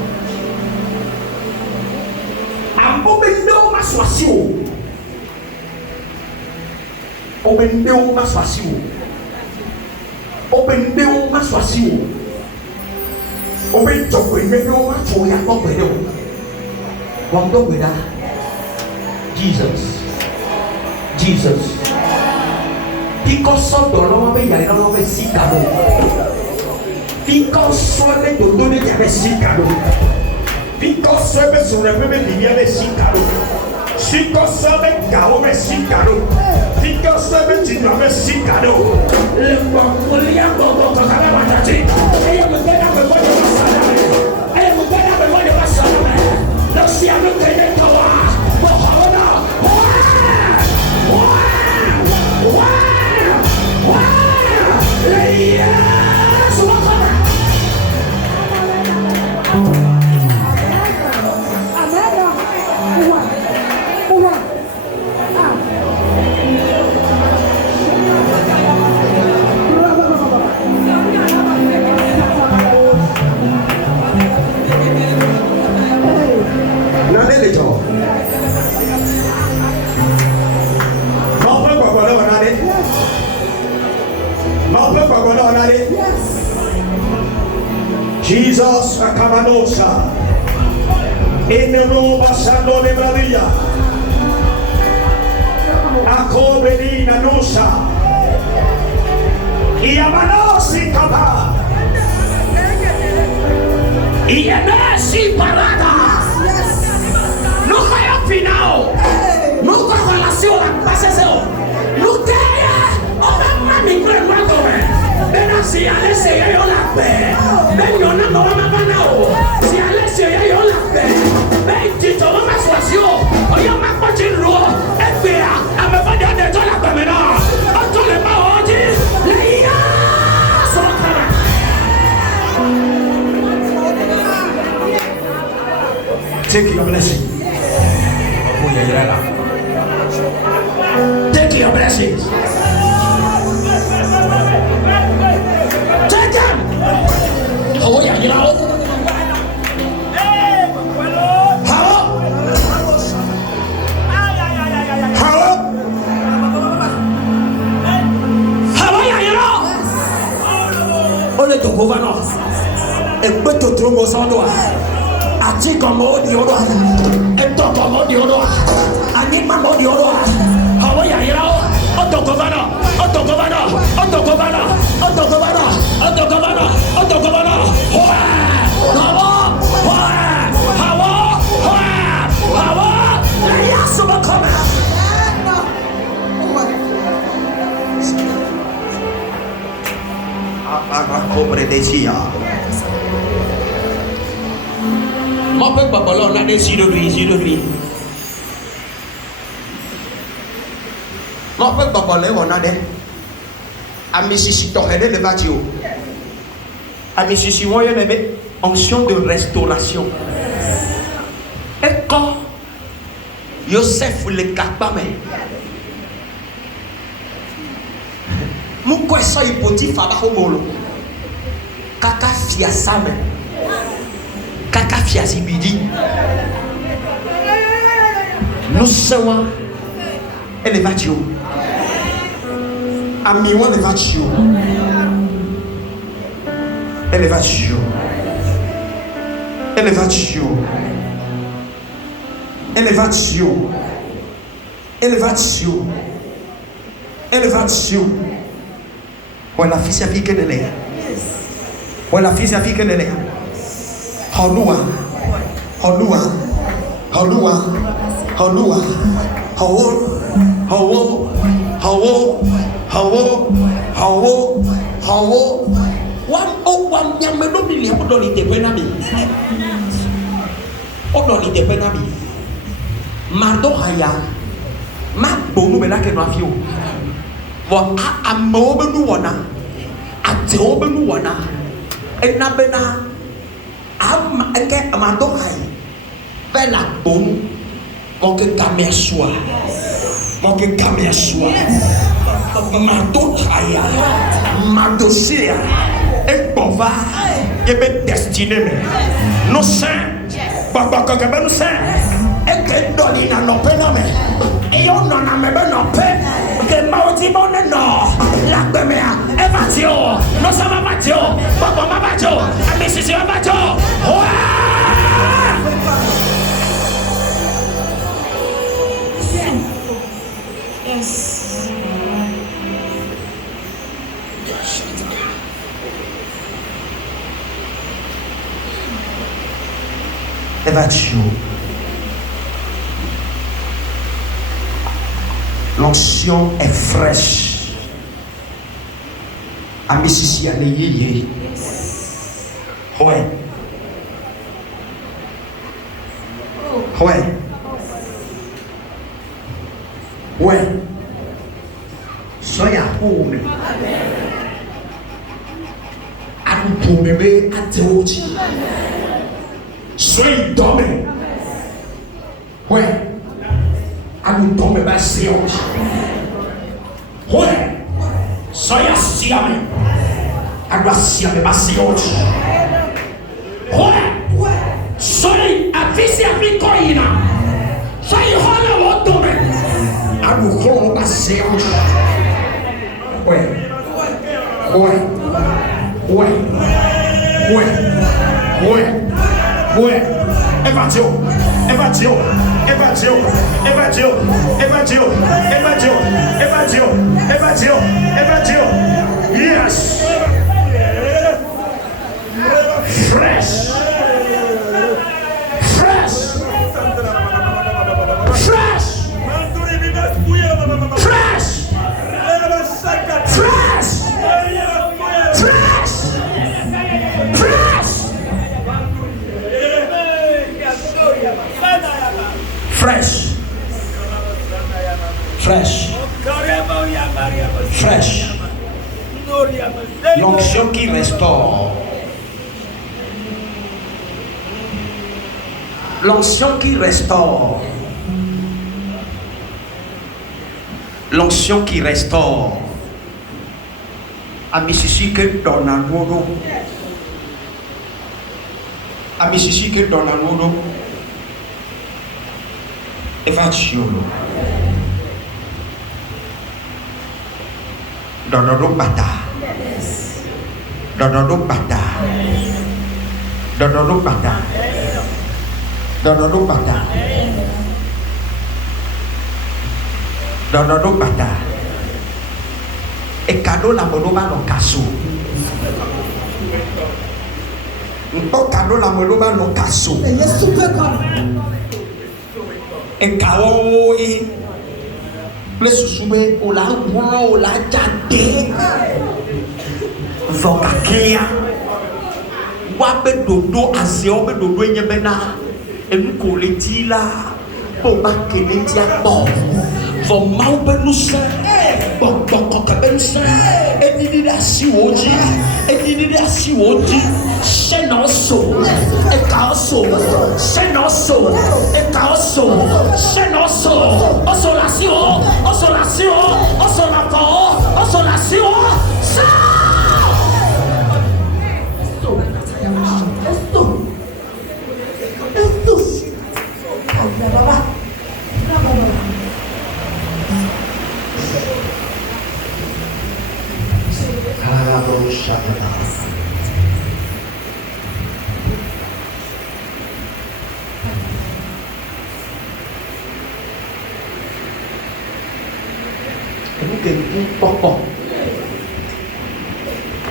Abobendo maswasio. Obendo maswasio. Obendo maswasio. Obendo obendo machoya obendo. Wando weda. Jesus. Because of the Lord, we are not a sick. Because of the Lord, we are a sick. Because of the Lord, we are a sick. Because of the God, we are a sick. Because of the Lord, we are a sick. Le Mongolia, Bobo, Kalamati. I am a better one of us. I am a better one of us. Let's see how we can get Jesus Rakamanosha. Eneno Basando de Bravilla. Akobedina Nosa. Iamanosi Kaba. Ienesi Parada. Nunca é o final. Nunca a relação passa seu. Não tem. Oma me prego agora. Bena se alesse eu la pé. Ben eu não vou mais não. Se alesse eu la pé. Ben te toma mais suacio. Olha mais continua. É feia. A me vai dar de toda a câmera. A toda a hoje. Leia. Só cara. Take your blessing. Take your blessings. Take them. Oh yeah, you know. How? Yeah, you know. Only to governor. Et peut te trouver sans doigt. Ati comme au diodo. Et toi comme au diodo. Anima au diodo. How yeah, you know. Auto governor. Auto governor. Auto governor. Auto governor. Auto governor. Auto governor. Mon peuple Babylone, on a des sur lui. Mon peuple Babylone, on a des. Amisisi tohele le vatio. Amisisi moyen bébé, onction de restauration. Et quand Yosef le kapame. Mon quoi ça hypothèse faba homolo. Kaka fiasame. Kaka fiasibidi. Nous sommes elevatio. Amiwa elevatio. Elevatio. Elevatio. Elevatio. Elevatio. Elevatio. Voilà, fils à fille que de l'air. Voilà, fils à fille que de l'air. Holua. Holua. Holua. Holua. Hawo. Hawo. Hawo. Hawo. Hawo. Hawo. One young man don't believe what only the penami. What only the penami. Mardo haya. Ma bonu belake no afio. Wa a mobenu wana. A tobenu wana. Ena bena. Am eke mardo hay. Bela bonu. Mon que camé soit. Mon que camé soit. Mardo haya. Mardo sia. Et bon va, il est destiné. Nous saints, papa quand nous saints, et que donne na nos pénomènes. Et on en a même nos paix. Que maudit mon nom, la demeure, évasion, nous sommes abattus, papa m'a battu, mais si c'est abattu, Yes. Évasion. L'onction est fraîche. Amisisi aleyeye. Ouais. Ouais. Ouais. Soya home. Akupomebe ateoji. Soy dorme. Ouais. Akupomebe aseoji. Ouais. Soya siame. Aguasiame aseoji. Ouais. Soy afisi afikoina. Soy hola wotome. Akukoma aseoji. Ouais. Ouais. Ouais. Ouais. Yes. Fresh. L'onction qui restaure. L'onction qui restaure. L'onction qui restaure. Amisisi que donne un modo. Amisisi que donne un modo. Evangelo. Donodo bata. Donodo bata. Donodo bata. Donodo bata. Donodo bata. E cadeau la monoba no kaso. Nto cadeau la monoba no kaso. E kawo e place soube o la gwa o la jade. Vokakia. Wabe dodo asio be dodo enyebena. Emko letila. Boba kenetia bo. Vos mains nous sont, et dit assis au dit, et dit assis au dit, c'est non so, et casso, c'est non so, et casso, c'est non so, osolation, osolation, osolation, osolation, ça.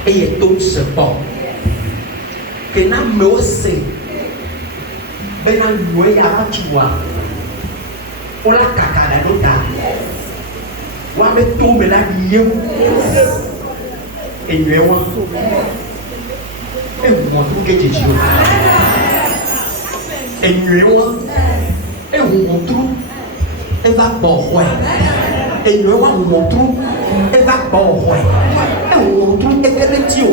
Et tout ce bon que n'a mosé ben a loué à tua on la caca la nota wa me tombe la lieu et nous et moi tout que Jésus et nous et on montre et va bon et nous on montre et va bon et on montre et que le Dieu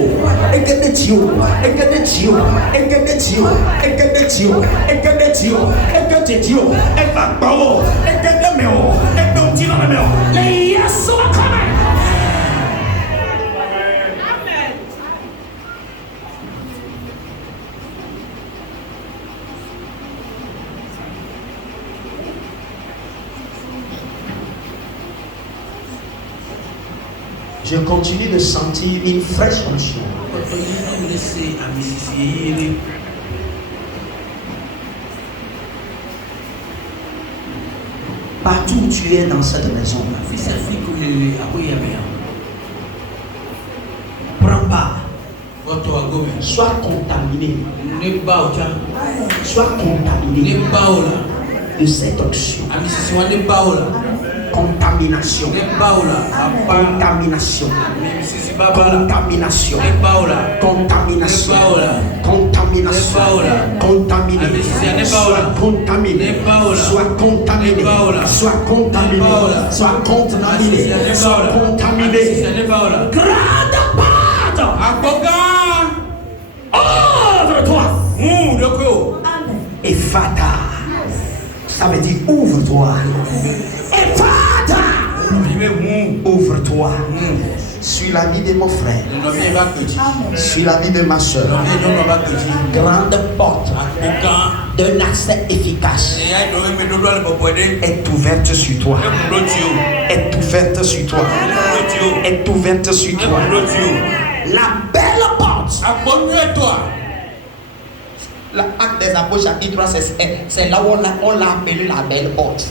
et que le Dieu et que le Dieu et que le Dieu et que le Dieu et que le Dieu et que le Dieu et va bon et que le méo et donc Dieu le méo les Yesu coming. Je continue de sentir une fraîche onction. Partout où tu es dans cette maison, prends part. Sois contaminé. Sois contaminé de cette onction. Contamination. Contamination. Contamination. Contamination. Contamination. Contaminé. Sois contaminé. Sois contaminé. Sois contaminé. Sois contaminé. Sois contaminé. Grande part. Ouvre-toi. Et fata. Ça veut dire ouvre-toi. Et fata. Ouvre-toi. Suis la vie de mon frère. Suis la vie de ma soeur. Grande porte d'un accès efficace est ouverte sur toi. Est ouverte sur toi. Est ouverte sur toi. La belle porte L'acte des Apôtres chapitre 3, c'est là où on l'a appelé la belle porte.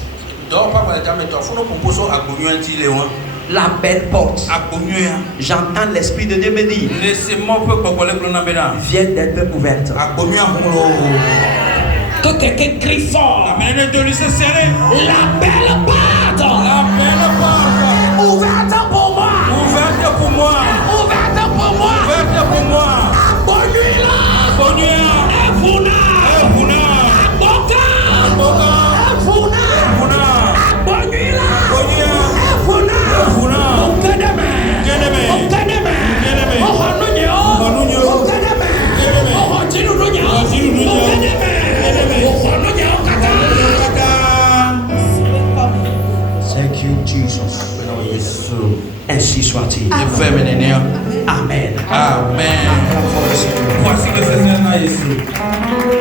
La belle porte. J'entends l'Esprit de Dieu me dire, viens d'être ouverte. Que quelqu'un crie fort. La belle porte. Ouverte pour moi. Ouverte pour moi. Bonne nuit là. Thank you, Jesus. Ainsi soit-il. Amen. Amen. Voici que c'est